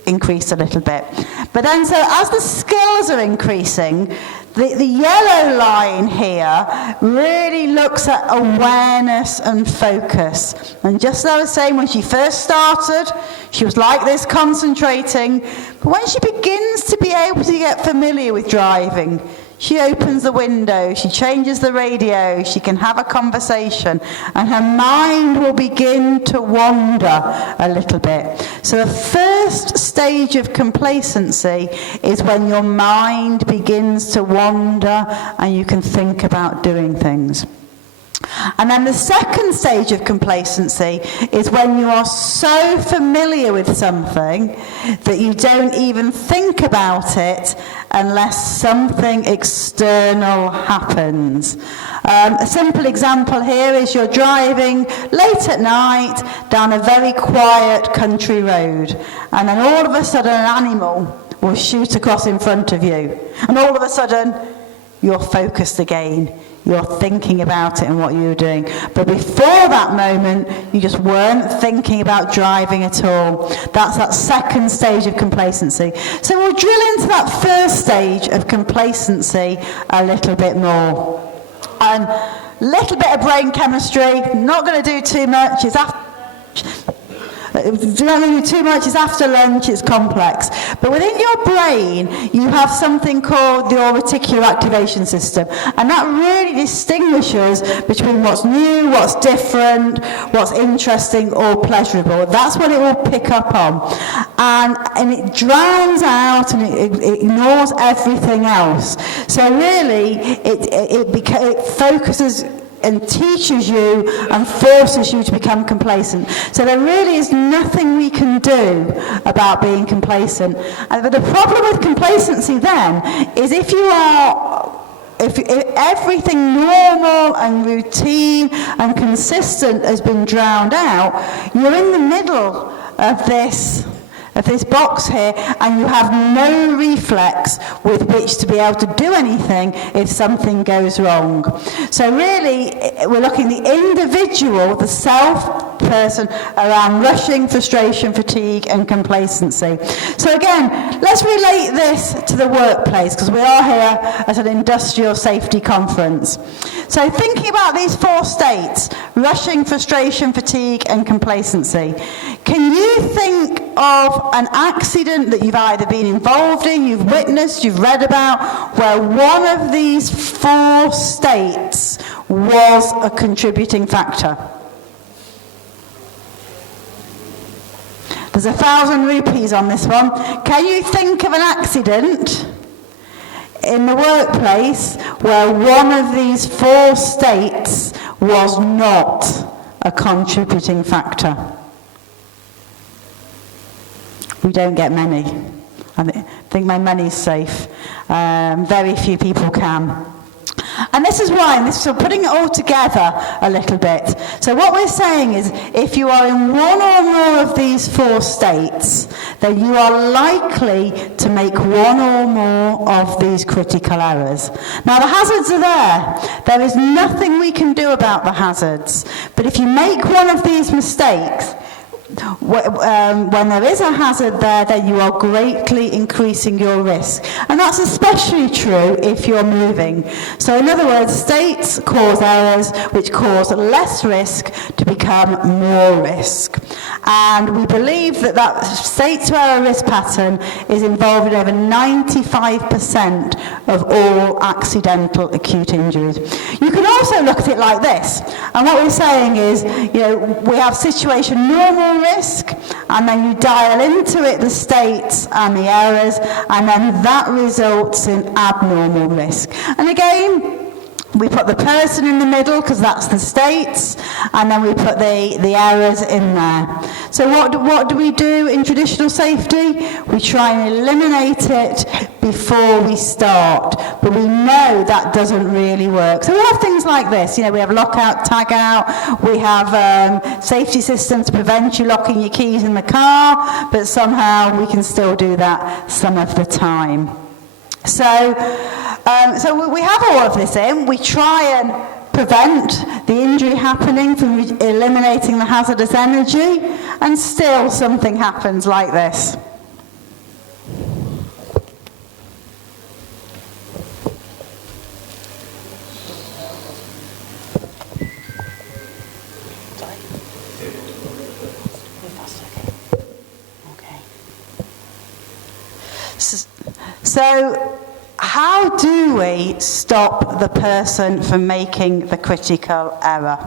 increased a little bit. But then, so as the skills are increasing, the yellow line here really looks at awareness and focus. And just as I was saying, when she first started, she was like this, concentrating. But when she begins to be able to get familiar with driving, she opens the window, she changes the radio, she can have a conversation, and her mind will begin to wander a little bit. So the first stage of complacency is when your mind begins to wander and you can think about doing things. And then the second stage of complacency is when you are so familiar with something that you don't even think about it unless something external happens. A simple example here is you're driving late at night down a very quiet country road, and then all of a sudden an animal will shoot across in front of you, and all of a sudden you're focused again. You're thinking about it and what you're doing. But before that moment, you just weren't thinking about driving at all. That's that second stage of complacency. So we'll drill into that first stage of complacency a little bit more. And a little bit of brain chemistry, not going to do too much. It's after lunch, it's complex. But within your brain, you have something called your reticular activation system. And that really distinguishes between what's new, what's different, what's interesting or pleasurable. That's what it will pick up on. And it drowns out and it ignores everything else. So really, it focuses and teaches you and forces you to become complacent. So there really is nothing we can do about being complacent. But the problem with complacency then is if everything normal and routine and consistent has been drowned out, you're in the middle of this box here, and you have no reflex with which to be able to do anything if something goes wrong. So really, we're looking at the individual, the self-person, around rushing, frustration, fatigue, and complacency. So again, let's relate this to the workplace, because we are here at an industrial safety conference. So thinking about these 4 states, rushing, frustration, fatigue, and complacency, can you think of an accident that you've either been involved in, you've witnessed, you've read about, where one of these 4 states was a contributing factor. There's 1,000 rupees on this one. Can you think of an accident in the workplace where one of these 4 states was not a contributing factor? We don't get many. I think my money's safe. Very few people can. And this is why, and this is putting it all together a little bit. So what we're saying is, if you are in one or more of these 4 states, then you are likely to make one or more of these critical errors. Now the hazards are there. There is nothing we can do about the hazards. But if you make one of these mistakes, when there is a hazard there, then you are greatly increasing your risk. And that's especially true if you're moving. So in other words, states cause errors which cause less risk to become more risk. And we believe that that state to error risk pattern is involved in over 95% of all accidental acute injuries. You can also look at it like this. And what we're saying is, we have situation normal risk, and then you dial into it the states and the errors, and then that results in abnormal risk. And again, we put the person in the middle because that's the states, and then we put the errors in there. So what do we do in traditional safety? We try and eliminate it before we start, but we know that doesn't really work. So we have things like this. We have lockout, tag out, we have safety systems to prevent you locking your keys in the car, but somehow we can still do that some of the time. So we have all of this in. We try and prevent the injury happening from eliminating the hazardous energy, and still something happens like this. So how do we stop the person from making the critical error?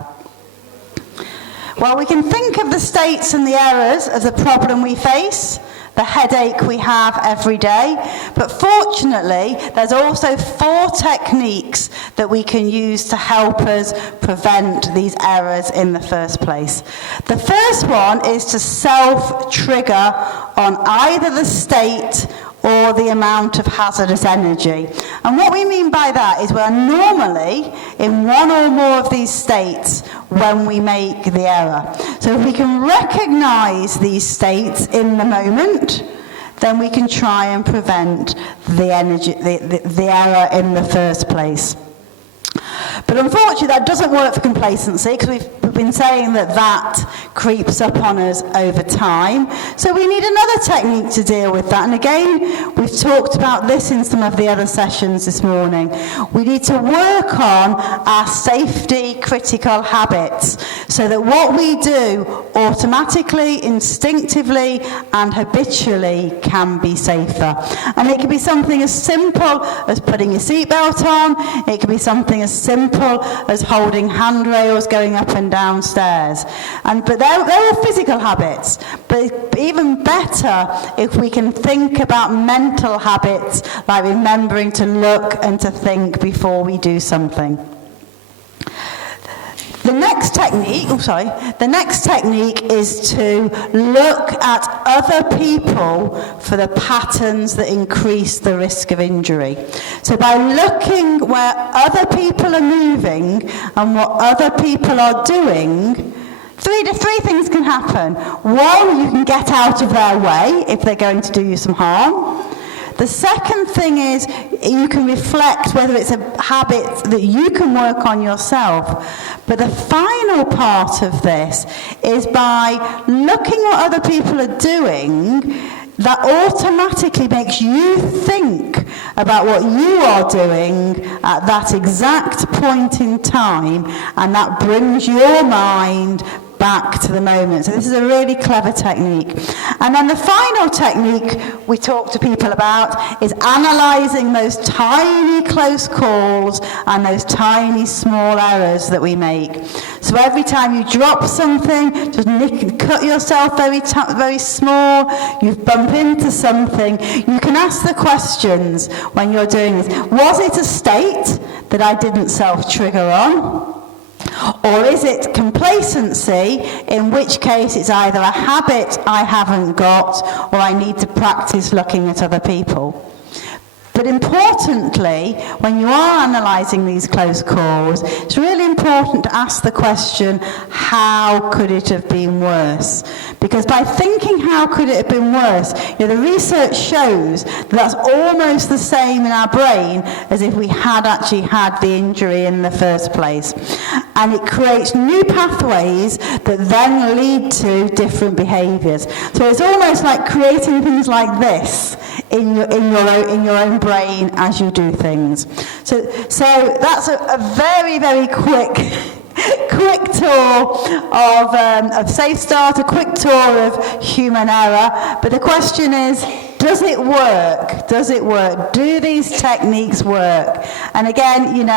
Well, we can think of the states and the errors as a problem we face, the headache we have every day, but fortunately there's also 4 techniques that we can use to help us prevent these errors in the first place. The first one is to self-trigger on either the state or the amount of hazardous energy. And what we mean by that is we're normally in one or more of these states when we make the error. So if we can recognize these states in the moment, then we can try and prevent the error in the first place. But unfortunately that doesn't work for complacency, because we've been saying that creeps up on us over time. So we need another technique to deal with that. And again, we've talked about this in some of the other sessions this morning. We need to work on our safety critical habits, so that what we do automatically, instinctively and habitually can be safer. And it can be something as simple as putting your seatbelt on. It can be something as simple as holding handrails going up and down stairs. But there are physical habits, but even better if we can think about mental habits, like remembering to look and to think before we do something. The next technique is to look at other people for the patterns that increase the risk of injury. So by looking where other people are moving and what other people are doing, three things can happen. One, you can get out of their way if they're going to do you some harm. The second thing is you can reflect whether it's a habit that you can work on yourself. But the final part of this is by looking what other people are doing, that automatically makes you think about what you are doing at that exact point in time, and that brings your mind back to the moment. So this is a really clever technique. And then the final technique we talk to people about is analysing those tiny close calls and those tiny small errors that we make. So every time you drop something, just cut yourself very small, you bump into something, you can ask the questions when you're doing this. Was it a state that I didn't self-trigger on? Or is it complacency, in which case it's either a habit I haven't got or I need to practice looking at other people? But importantly, when you are analysing these close calls, it's really important to ask the question, how could it have been worse? Because by thinking how could it have been worse, the research shows that that's almost the same in our brain as if we had actually had the injury in the first place. And it creates new pathways that then lead to different behaviours. So it's almost like creating things like this in your own brain as you do things. So that's a very, very quick tour of Safe Start, a quick tour of human error. But the question is, does it work? Does it work? Do these techniques work? And again,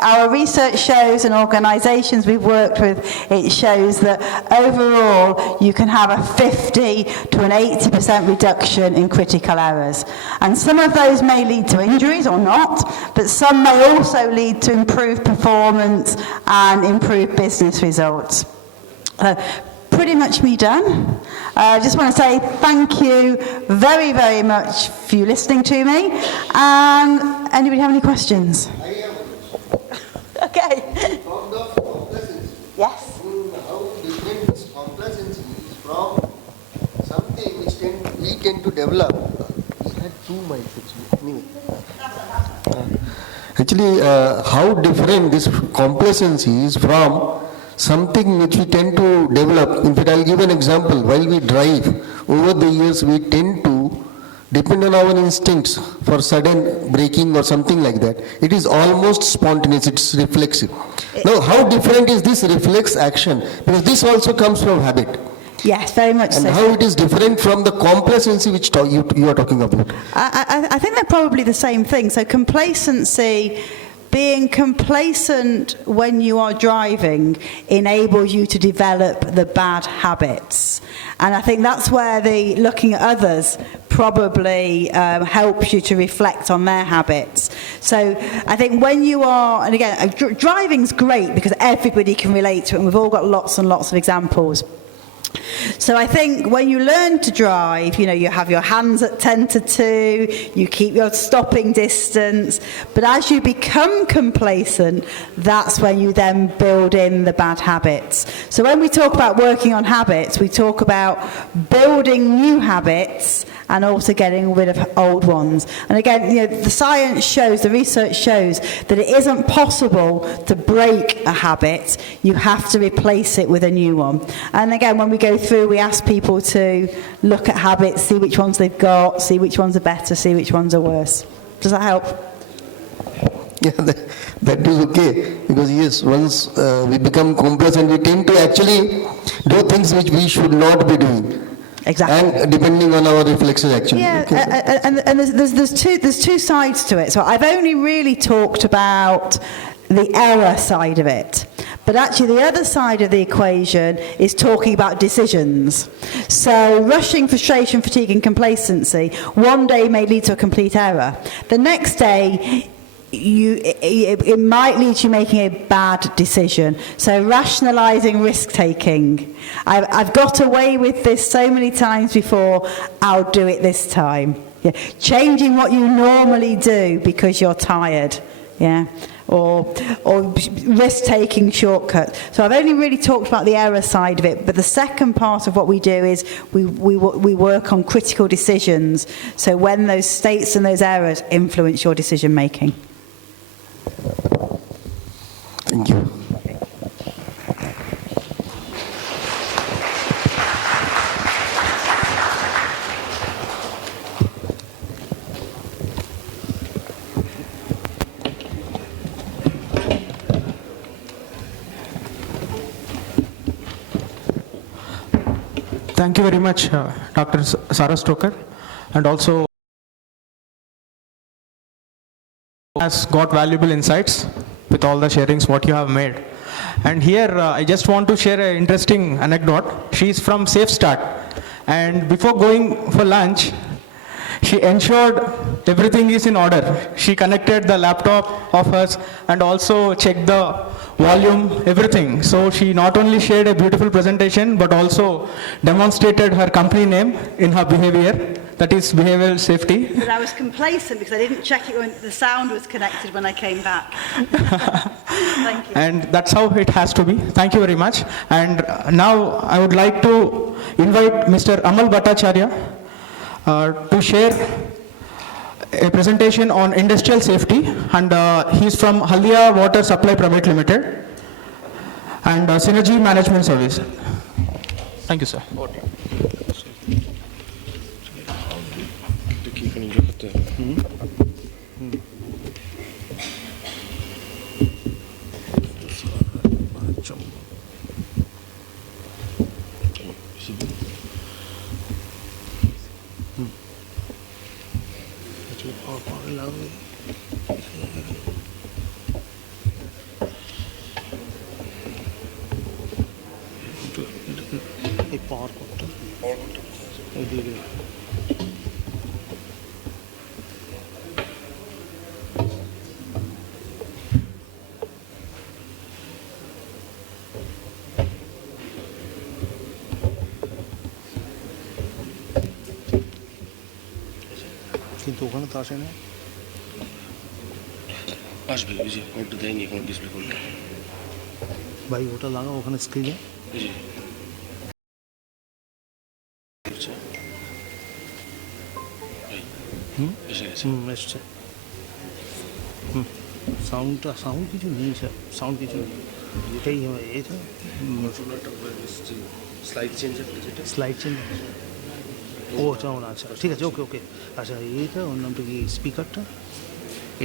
our research shows and organisations we've worked with, it shows that overall you can have a 50 to an 80% reduction in critical errors. And some of those may lead to injuries or not, but some may also lead to improved performance and improved business results. Pretty much me done. I just want to say thank you very, very much for you listening to me. And anybody have any questions? Okay. Yes. How different is complacency from something which we tend to develop? We had two mics actually. Actually, how different this complacency is from something which we tend to develop. In fact, I'll give an example. While we drive, over the years we tend to depend on our instincts for sudden braking or something like that. It is almost spontaneous, it's reflexive. Now, how different is this reflex action? Because this also comes from habit. Yes, very much so. And how it is different from the complacency which you are talking about? I think they're probably the same thing. So complacency, being complacent when you are driving enables you to develop the bad habits. And I think that's where the looking at others probably helps you to reflect on their habits. So I think when you are, and again, driving's great because everybody can relate to it, and we've all got lots and lots of examples. So I think when you learn to drive, you have your hands at 10 to 2, you keep your stopping distance, but as you become complacent, that's when you then build in the bad habits. So when we talk about working on habits, we talk about building new habits and also getting rid of old ones. And again, the science shows, the research shows that it isn't possible to break a habit. You have to replace it with a new one. And again, when we go through, we ask people to look at habits, see which ones they've got, see which ones are better, see which ones are worse. Does that help? Yeah, that is okay. Because yes, once we become complacent, we tend to actually do things which we should not be doing. Exactly. And depending on our reflexes, actually. Yeah, okay. and there's two sides to it. So I've only really talked about the error side of it. But actually the other side of the equation is talking about decisions. So rushing, frustration, fatigue and complacency one day may lead to a complete error. The next day it might lead to you making a bad decision. So rationalising risk-taking. I've got away with this so many times before, I'll do it this time. Yeah. Changing what you normally do because you're tired. Yeah. Or risk-taking shortcuts. So I've only really talked about the error side of it, but the second part of what we do is we work on critical decisions. So when those states and those errors influence your decision-making. Thank you. Thank you very much, Dr. Sarah Stoker, and also has got valuable insights with all the sharings what you have made. And here I just want to share an interesting anecdote. She is from Safe Start, and before going for lunch, she ensured everything is in order. She connected the laptop of hers and also checked the volume, everything. So she not only shared a beautiful presentation but also demonstrated her company name in her behavior, that is behavioral safety. But I was complacent because I didn't check it when the sound was connected when I came back. Thank you. And that's how it has to be. Thank you very much. And now I would like to invite Mr. Amal Bhattacharya to share a presentation on industrial safety, and he's from Haldia Water Supply Private Limited and Synergy Management Service. Thank you, sir. কিন্তু ওখানে তো আসে না, আসবে ওই যে কোডটা দেয়নি এখন ডিসপ্লে করলে ভাই, ওটা লাগাও ওখানে স্ক্রিনে। এসছে সাউন্ড কিছু নেই স্যার, সাউন্ড কিছু নেই, এটাই এটা স্লাইড চেঞ্জ, স্লাইড চেঞ্জ। ও যেমন আচ্ছা ঠিক আছে, ওকে ওকে। আচ্ছা এইটা ওর নামটা কি, স্পিকারটা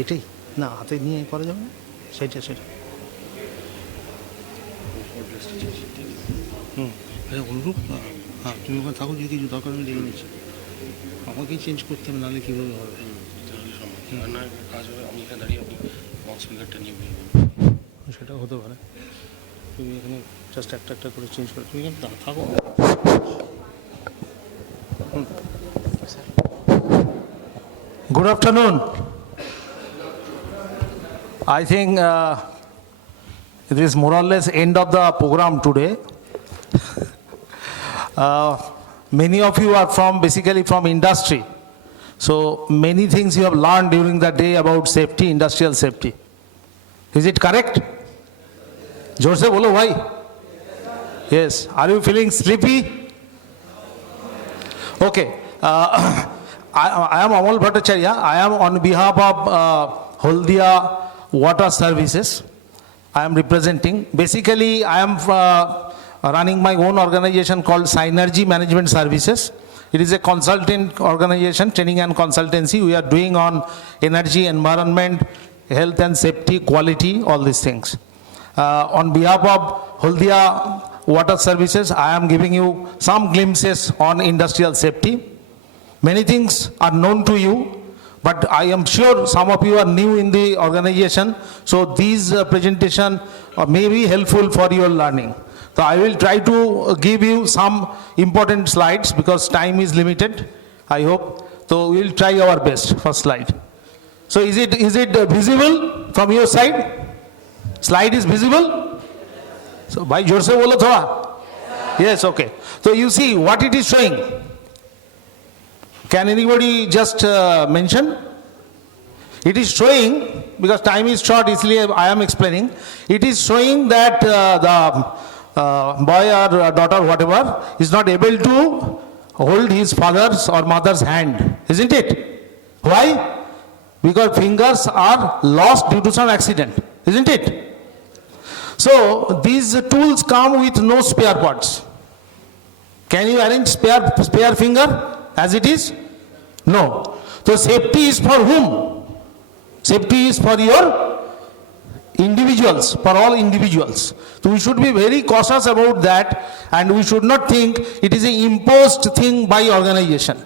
এটাই না হাতে নিয়ে করা যাবে না, সেটা সেটা অনুরূপ। হ্যাঁ তুমি ওখানে থাকো, যদি কিছু দরকার আমি দেখে নিচ্ছি, আমাকেই চেঞ্জ করতে হবে, নাহলে কীভাবে হবে, না কাজ হবে। আমি এখানে দাঁড়িয়ে আপনি বক্স স্পিকারটা নিয়ে সেটাও হতে পারে। তুমি এখানে জাস্ট একটা একটা করে চেঞ্জ করে তুমি এখানে থাকো। Good afternoon. I think it is more or less end of the program today. Many of you are basically from industry. So many things you have learned during the day about safety, industrial safety. Is it correct? Jor se bolo bhai. Yes. Are you feeling sleepy? Okay. I am Amal Bhattacharya. I am on behalf of Haldia Water Services. I am representing. Basically, I am running my own organization called Synergy Management Services. It is a consultant organization, training and consultancy. We are doing on energy, environment, health and safety, quality, all these things. On behalf of Haldia Water Services, I am giving you some glimpses on industrial safety. Many things are known to you, but I am sure some of you are new in the organization, so these presentation may be helpful for your learning. So I will try to give you some important slides because time is limited, I hope. So we will try our best. First slide. So is it visible from your side? Slide is visible? So bhai jor se bolo thoda. Yes, okay. So you see what it is showing. Can anybody just mention? It is showing, because time is short, isliye I am explaining. It is showing that the boy or daughter, whatever, is not able to hold his father's or mother's hand, isn't it? Why? Because fingers are lost due to some accident, isn't it? So these tools come with no spare parts. Can you arrange spare finger as it is? No. So safety is for whom? Safety is for your individuals, for all individuals. So we should be very cautious about that, and we should not think it is an imposed thing by organization.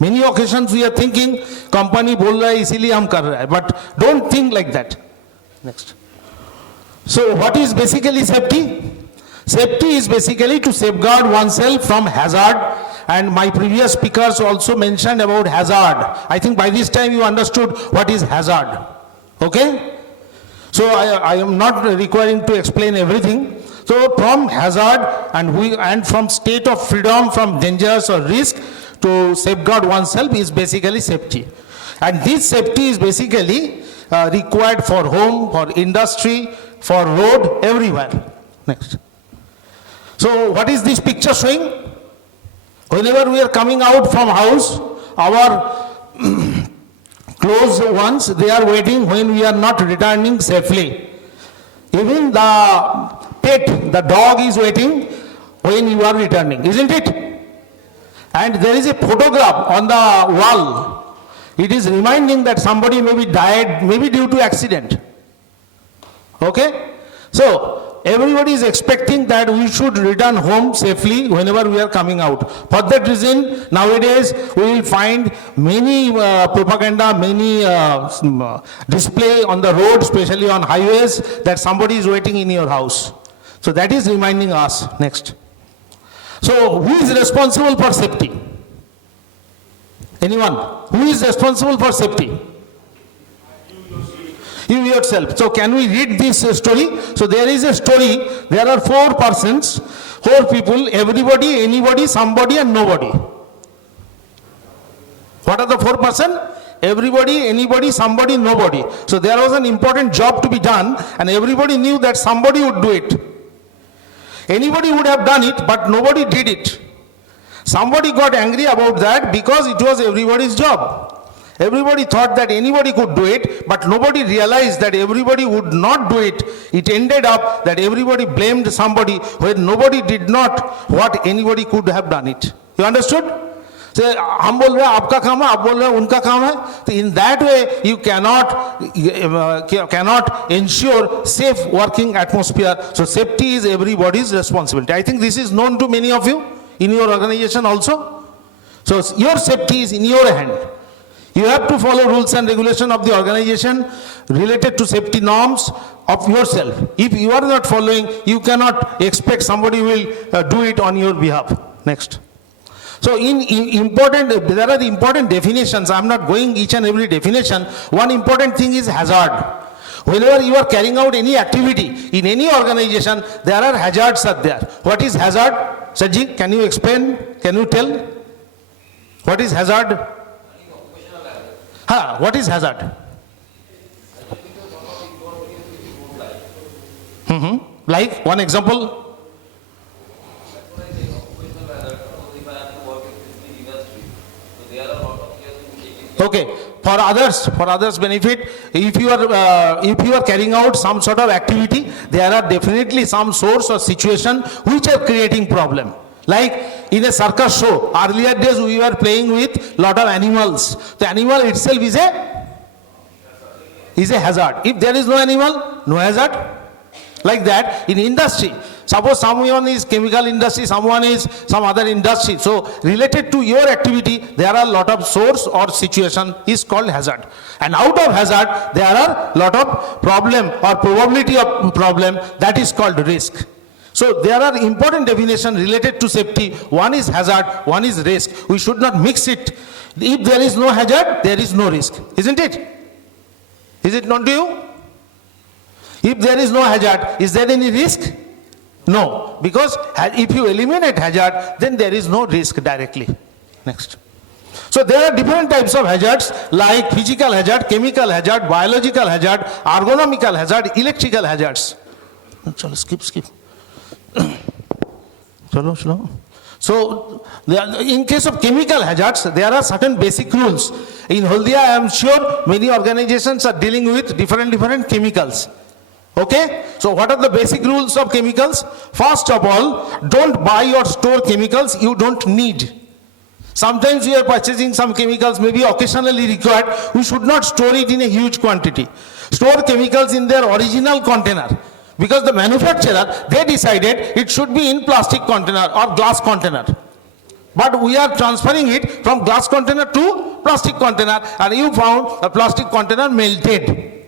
Many occasions we are thinking company bol raha hai isliye hum kar rahe hai, but don't think like that. Next. So what is basically safety? Safety is basically to safeguard oneself from hazard, and my previous speakers also mentioned about hazard. I think by this time you understood what is hazard. Okay? So I am not requiring to explain everything. So from hazard and from state of freedom from dangers or risk to safeguard oneself is basically safety. And this safety is basically required for home, for industry, for road, everywhere. Next. So what is this picture showing? Whenever we are coming out from house, our close ones, they are waiting when we are not returning safely. Even the pet, the dog is waiting when you are returning, isn't it? And there is a photograph on the wall. It is reminding that somebody maybe died, maybe due to accident. Okay? So, everybody is expecting that we should return home safely whenever we are coming out. For that reason, nowadays we will find many propaganda, many display on the road, especially on highways, that somebody is waiting in your house. So that is reminding us. Next. So who is responsible for safety? Anyone? Who is responsible for safety? You yourself. So can we read this story? So there is a story. There are 4 persons, 4 people, everybody, anybody, somebody and nobody. What are the 4 persons? Everybody, anybody, somebody, nobody. So there was an important job to be done, and everybody knew that somebody would do it. Anybody would have done it, but nobody did it. Somebody got angry about that because it was everybody's job. Everybody thought that anybody could do it, but nobody realized that everybody would not do it. It ended up that everybody blamed somebody when nobody did not what anybody could have done it. You understood? So, हम बोल रहे हैं आपका काम है, आप बोल रहे हैं उनका काम है. So in that way, you cannot ensure safe working atmosphere. So safety is everybody's responsibility. I think this is known to many of you in your organization also. So your safety is in your hand. You have to follow rules and regulations of the organization related to safety norms of yourself. If you are not following, you cannot expect somebody will do it on your behalf. Next. So there are the important definitions. I am not going each and every definition. One important thing is hazard. Whenever you are carrying out any activity in any organization, there are hazards are there. What is hazard? Sajji, can you explain? Can you tell? What is hazard? What is hazard? Like one example? Okay, for others benefit, if you are carrying out some sort of activity, there are definitely some source or situation which are creating problem. Like in a circus show, earlier days we were playing with lot of animals. The animal itself is a hazard. If there is no animal, no hazard. Like that, in industry, suppose someone is chemical industry, someone is some other industry. So related to your activity, there are lot of source or situation is called hazard. And out of hazard, there are lot of problem or probability of problem that is called risk. So there are important definitions related to safety. One is hazard, one is risk. We should not mix it. If there is no hazard, there is no risk. Isn't it? Is it not to you? If there is no hazard, is there any risk? No. Because if you eliminate hazard, then there is no risk directly. Next. So there are different types of hazards like physical hazard, chemical hazard, biological hazard, ergonomical hazard, electrical hazards. Chalo, skip. Chalo. So in case of chemical hazards, there are certain basic rules. In Haldia, I am sure many organizations are dealing with different chemicals. Okay? So what are the basic rules of chemicals? First of all, don't buy or store chemicals you don't need. Sometimes we are purchasing some chemicals, maybe occasionally required. We should not store it in a huge quantity. Store chemicals in their original container. Because the manufacturer, they decided it should be in plastic container or glass container. But we are transferring it from glass container to plastic container, and you found a plastic container melted.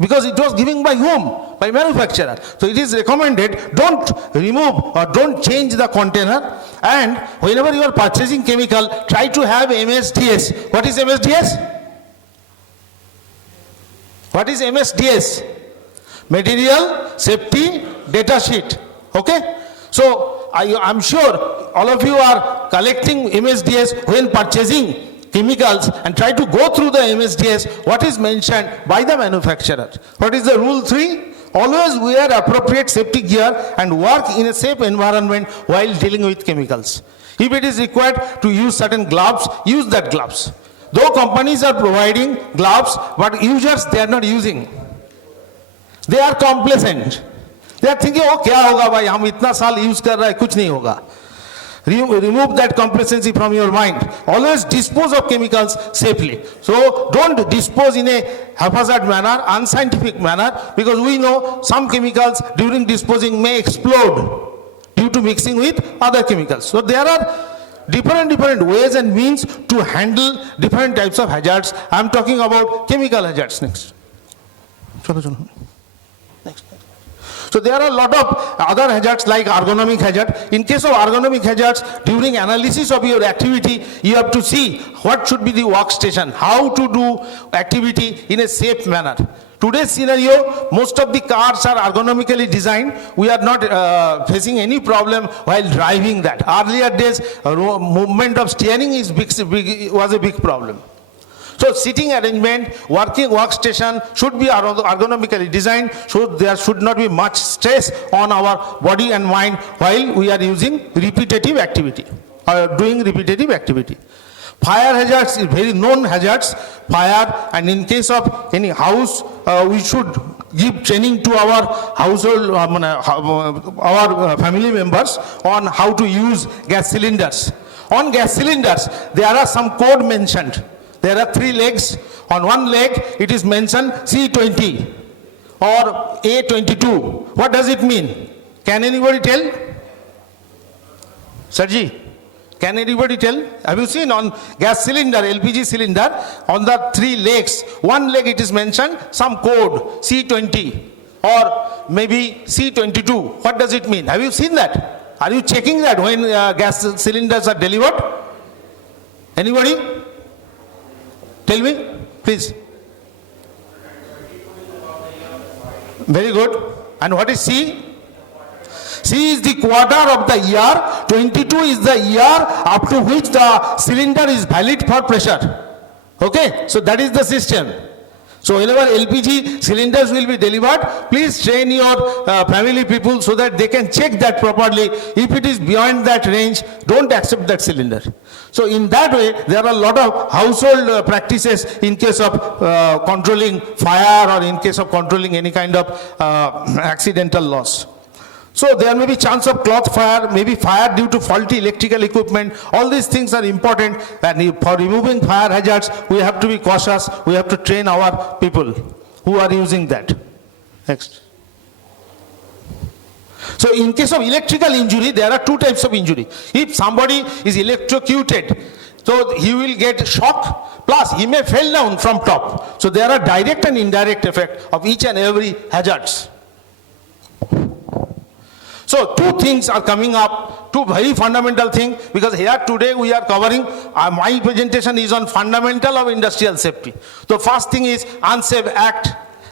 Because it was given by whom? By manufacturer. So it is recommended, don't remove or don't change the container, and whenever you are purchasing chemical, try to have MSDS. What is MSDS? What is MSDS? Material Safety Data Sheet. Okay? So I'm sure all of you are collecting MSDS when purchasing chemicals, and try to go through the MSDS, what is mentioned by the manufacturer. What is the rule 3? Always wear appropriate safety gear and work in a safe environment while dealing with chemicals. If it is required to use certain gloves, use that gloves. Though companies are providing gloves, but users, they are not using. They are complacent. They are thinking, oh, kya hoga bhai, hum itna saal use kar rahe, kuch nahi hoga. Remove that complacency from your mind. Always dispose of chemicals safely. So don't dispose in a haphazard manner, unscientific manner, because we know some chemicals during disposing may explode due to mixing with other chemicals. So there are different ways and means to handle different types of hazards. I am talking about chemical hazards next. Next. So there are a lot of other hazards like ergonomic hazard. In case of ergonomic hazards, during analysis of your activity, you have to see what should be the workstation, how to do activity in a safe manner. Today's scenario, most of the cars are ergonomically designed. We are not facing any problem while driving that. Earlier days, movement of steering was a big problem. So sitting arrangement, working workstation should be ergonomically designed, so there should not be much stress on our body and mind while we are using repetitive activity, doing repetitive activity. Fire hazards is very known hazards, fire, and in case of any house, we should give training to our household, our family members on how to use gas cylinders. On gas cylinders, there are some code mentioned. There are 3 legs. On one leg, it is mentioned C20 or A22. What does it mean? Can anybody tell? Sarji, can anybody tell? Have you seen on gas cylinder, LPG cylinder, on the 3 legs, one leg it is mentioned, some code, C20 or maybe C22. What does it mean? Have you seen that? Are you checking that when gas cylinders are delivered? Anybody? Tell me, please. Very good. And what is C? C is the quarter of the year. 22 is the year up to which the cylinder is valid for pressure. Okay? So that is the system. So whenever LPG cylinders will be delivered, please train your family people so that they can check that properly. If it is beyond that range, don't accept that cylinder. So in that way, there are a lot of household practices in case of controlling fire or in case of controlling any kind of accidental loss. So there may be chance of cloth fire, maybe fire due to faulty electrical equipment. All these things are important, and for removing fire hazards, we have to be cautious. We have to train our people who are using that. Next. So in case of electrical injury, there are 2 types of injury. If somebody is electrocuted, so he will get shock, plus he may fall down from top. So there are direct and indirect effect of each and every hazards. So 2 things are coming up, 2 very fundamental things, because here today we are covering, my presentation is on fundamental of industrial safety. So first thing is Unsafe Act,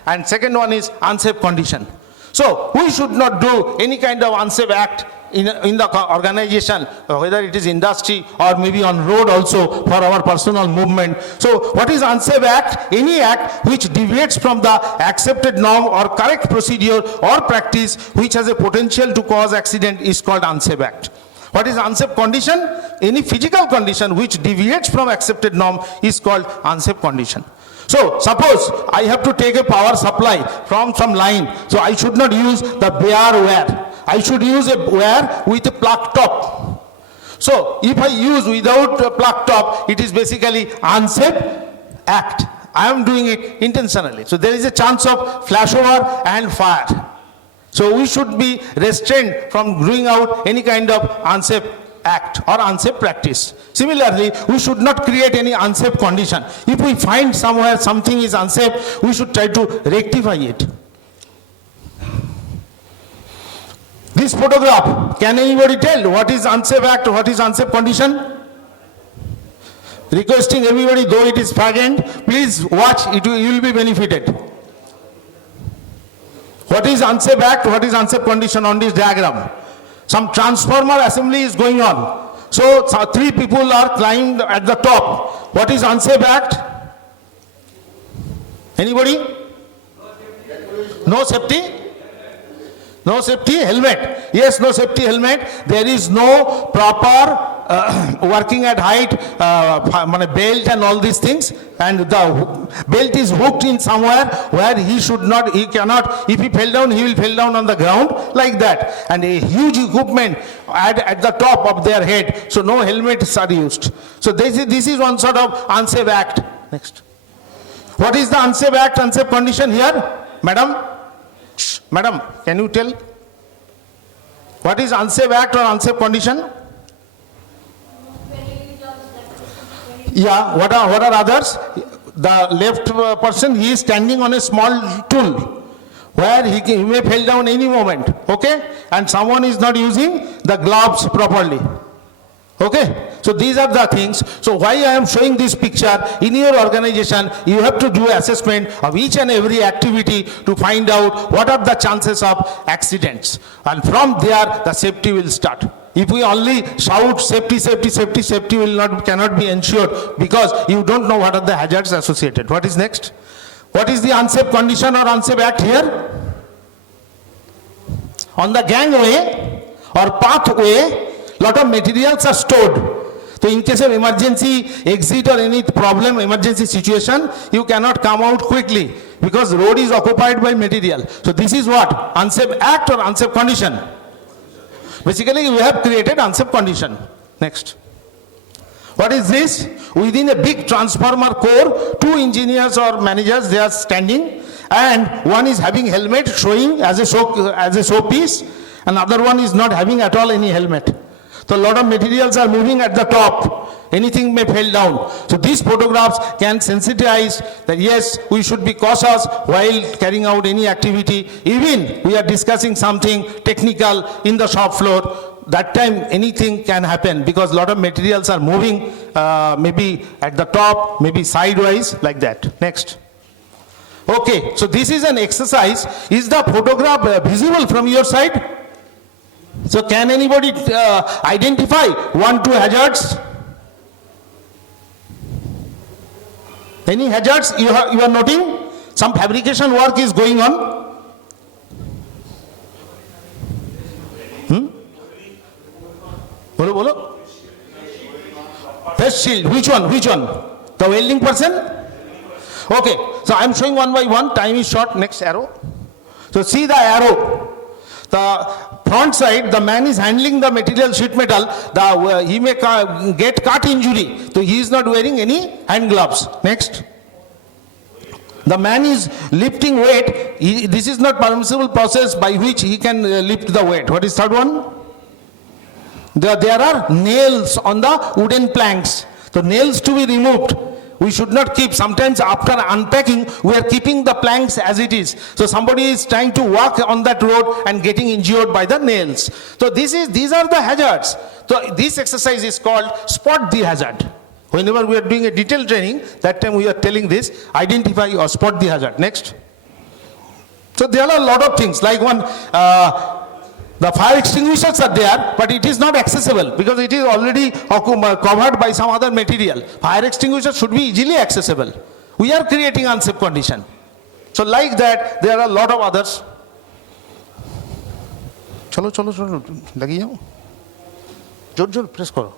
and second one is Unsafe Condition. So we should not do any kind of Unsafe Act in the organization, whether it is industry or maybe on road also for our personal movement. So what is Unsafe Act? Any act which deviates from the accepted norm or correct procedure or practice which has a potential to cause accident is called Unsafe Act. What is Unsafe Condition? Any physical condition which deviates from accepted norm is called Unsafe Condition. So suppose I have to take a power supply from some line, so I should not use the bare wire. I should use a wire with a plug top. So if I use without a plug top, it is basically unsafe act. I am doing it intentionally. So there is a chance of flashover and fire. So we should be restrained from doing out any kind of unsafe act or unsafe practice. Similarly, we should not create any unsafe condition. If we find somewhere something is unsafe, we should try to rectify it. This photograph, can anybody tell what is unsafe act, what is unsafe condition? Requesting everybody, though it is fag-end, please watch, you will be benefited. What is unsafe act, what is unsafe condition on this diagram? Some transformer assembly is going on. So 3 people are climbed at the top. What is unsafe act? Anybody? No safety? No safety helmet. Yes, no safety helmet. There is no proper working at height, belt and all these things. And the belt is hooked in somewhere where he cannot, if he fell down, he will fall down on the ground like that. And a huge equipment at the top of their head. So no helmets are used. So this is one sort of unsafe act. Next. What is the unsafe act, unsafe condition here? Madam? Madam, can you tell? What is unsafe act or unsafe condition? Yeah, what are others? The left person, he is standing on a small tool where he may fall down any moment, okay? And someone is not using the gloves properly. Okay, so these are the things. So why I am showing this picture, in your organization, you have to do assessment of each and every activity to find out what are the chances of accidents. And from there, the safety will start. If we only shout safety, safety, safety, safety cannot be ensured because you don't know what are the hazards associated. What is next? What is the unsafe condition or unsafe act here? On the gangway or pathway, lot of materials are stored. So in case of emergency exit or any problem, emergency situation, you cannot come out quickly because road is occupied by material. So this is what? Unsafe act or unsafe condition. Basically, we have created unsafe condition. Next. What is this? Within a big transformer core, 2 engineers or managers, they are standing, and one is having helmet showing as a showpiece, another one is not having at all any helmet. So a lot of materials are moving at the top. Anything may fall down. So these photographs can sensitize that yes, we should be cautious while carrying out any activity. Even we are discussing something technical in the shop floor, that time anything can happen because a lot of materials are moving maybe at the top, maybe sideways like that. Next. Okay, so this is an exercise. Is the photograph visible from your side? So can anybody identify 1, 2 hazards? Any hazards you are noting? Some fabrication work is going on. Bolo, bolo. Face shield. Which one? The welding person? Okay. So I am showing one by one. Time is short. Next arrow. So see the arrow. The front side, the man is handling the material, sheet metal. He may get cut injury. So he is not wearing any hand gloves. Next. The man is lifting weight. This is not permissible process by which he can lift the weight. What is third one? There are nails on the wooden planks. So nails to be removed. We should not keep, sometimes after unpacking, we are keeping the planks as it is. So somebody is trying to walk on that road and getting injured by the nails. So these are the hazards. So this exercise is called spot the hazard. Whenever we are doing a detailed training, that time we are telling this, identify or spot the hazard. Next. So there are a lot of things, like one, the fire extinguishers are there, but it is not accessible because it is already covered by some other material. Fire extinguishers should be easily accessible. We are creating unsafe condition. So like that, there are a lot of others. Chalo, lagi jao. Jor, press karo.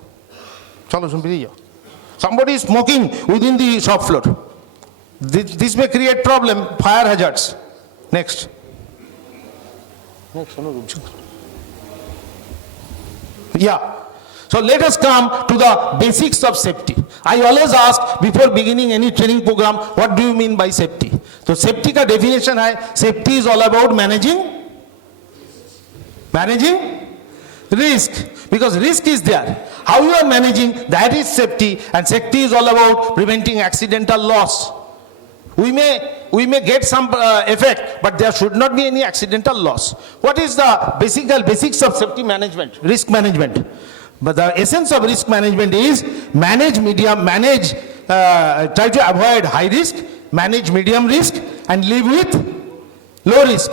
Chalo, beriye jao. Somebody is smoking within the shop floor. This may create problem, fire hazards. Next. Yeah. So let us come to the basics of safety. I always ask before beginning any training program, what do you mean by safety? So safety का definition है, safety is all about managing risk, because risk is there. How you are managing, that is safety, and safety is all about preventing accidental loss. We may get some effect, but there should not be any accidental loss. What is the basics of safety management, risk management? But the essence of risk management is try to avoid high risk, manage medium risk, and live with low risk.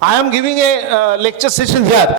I am giving a lecture session here.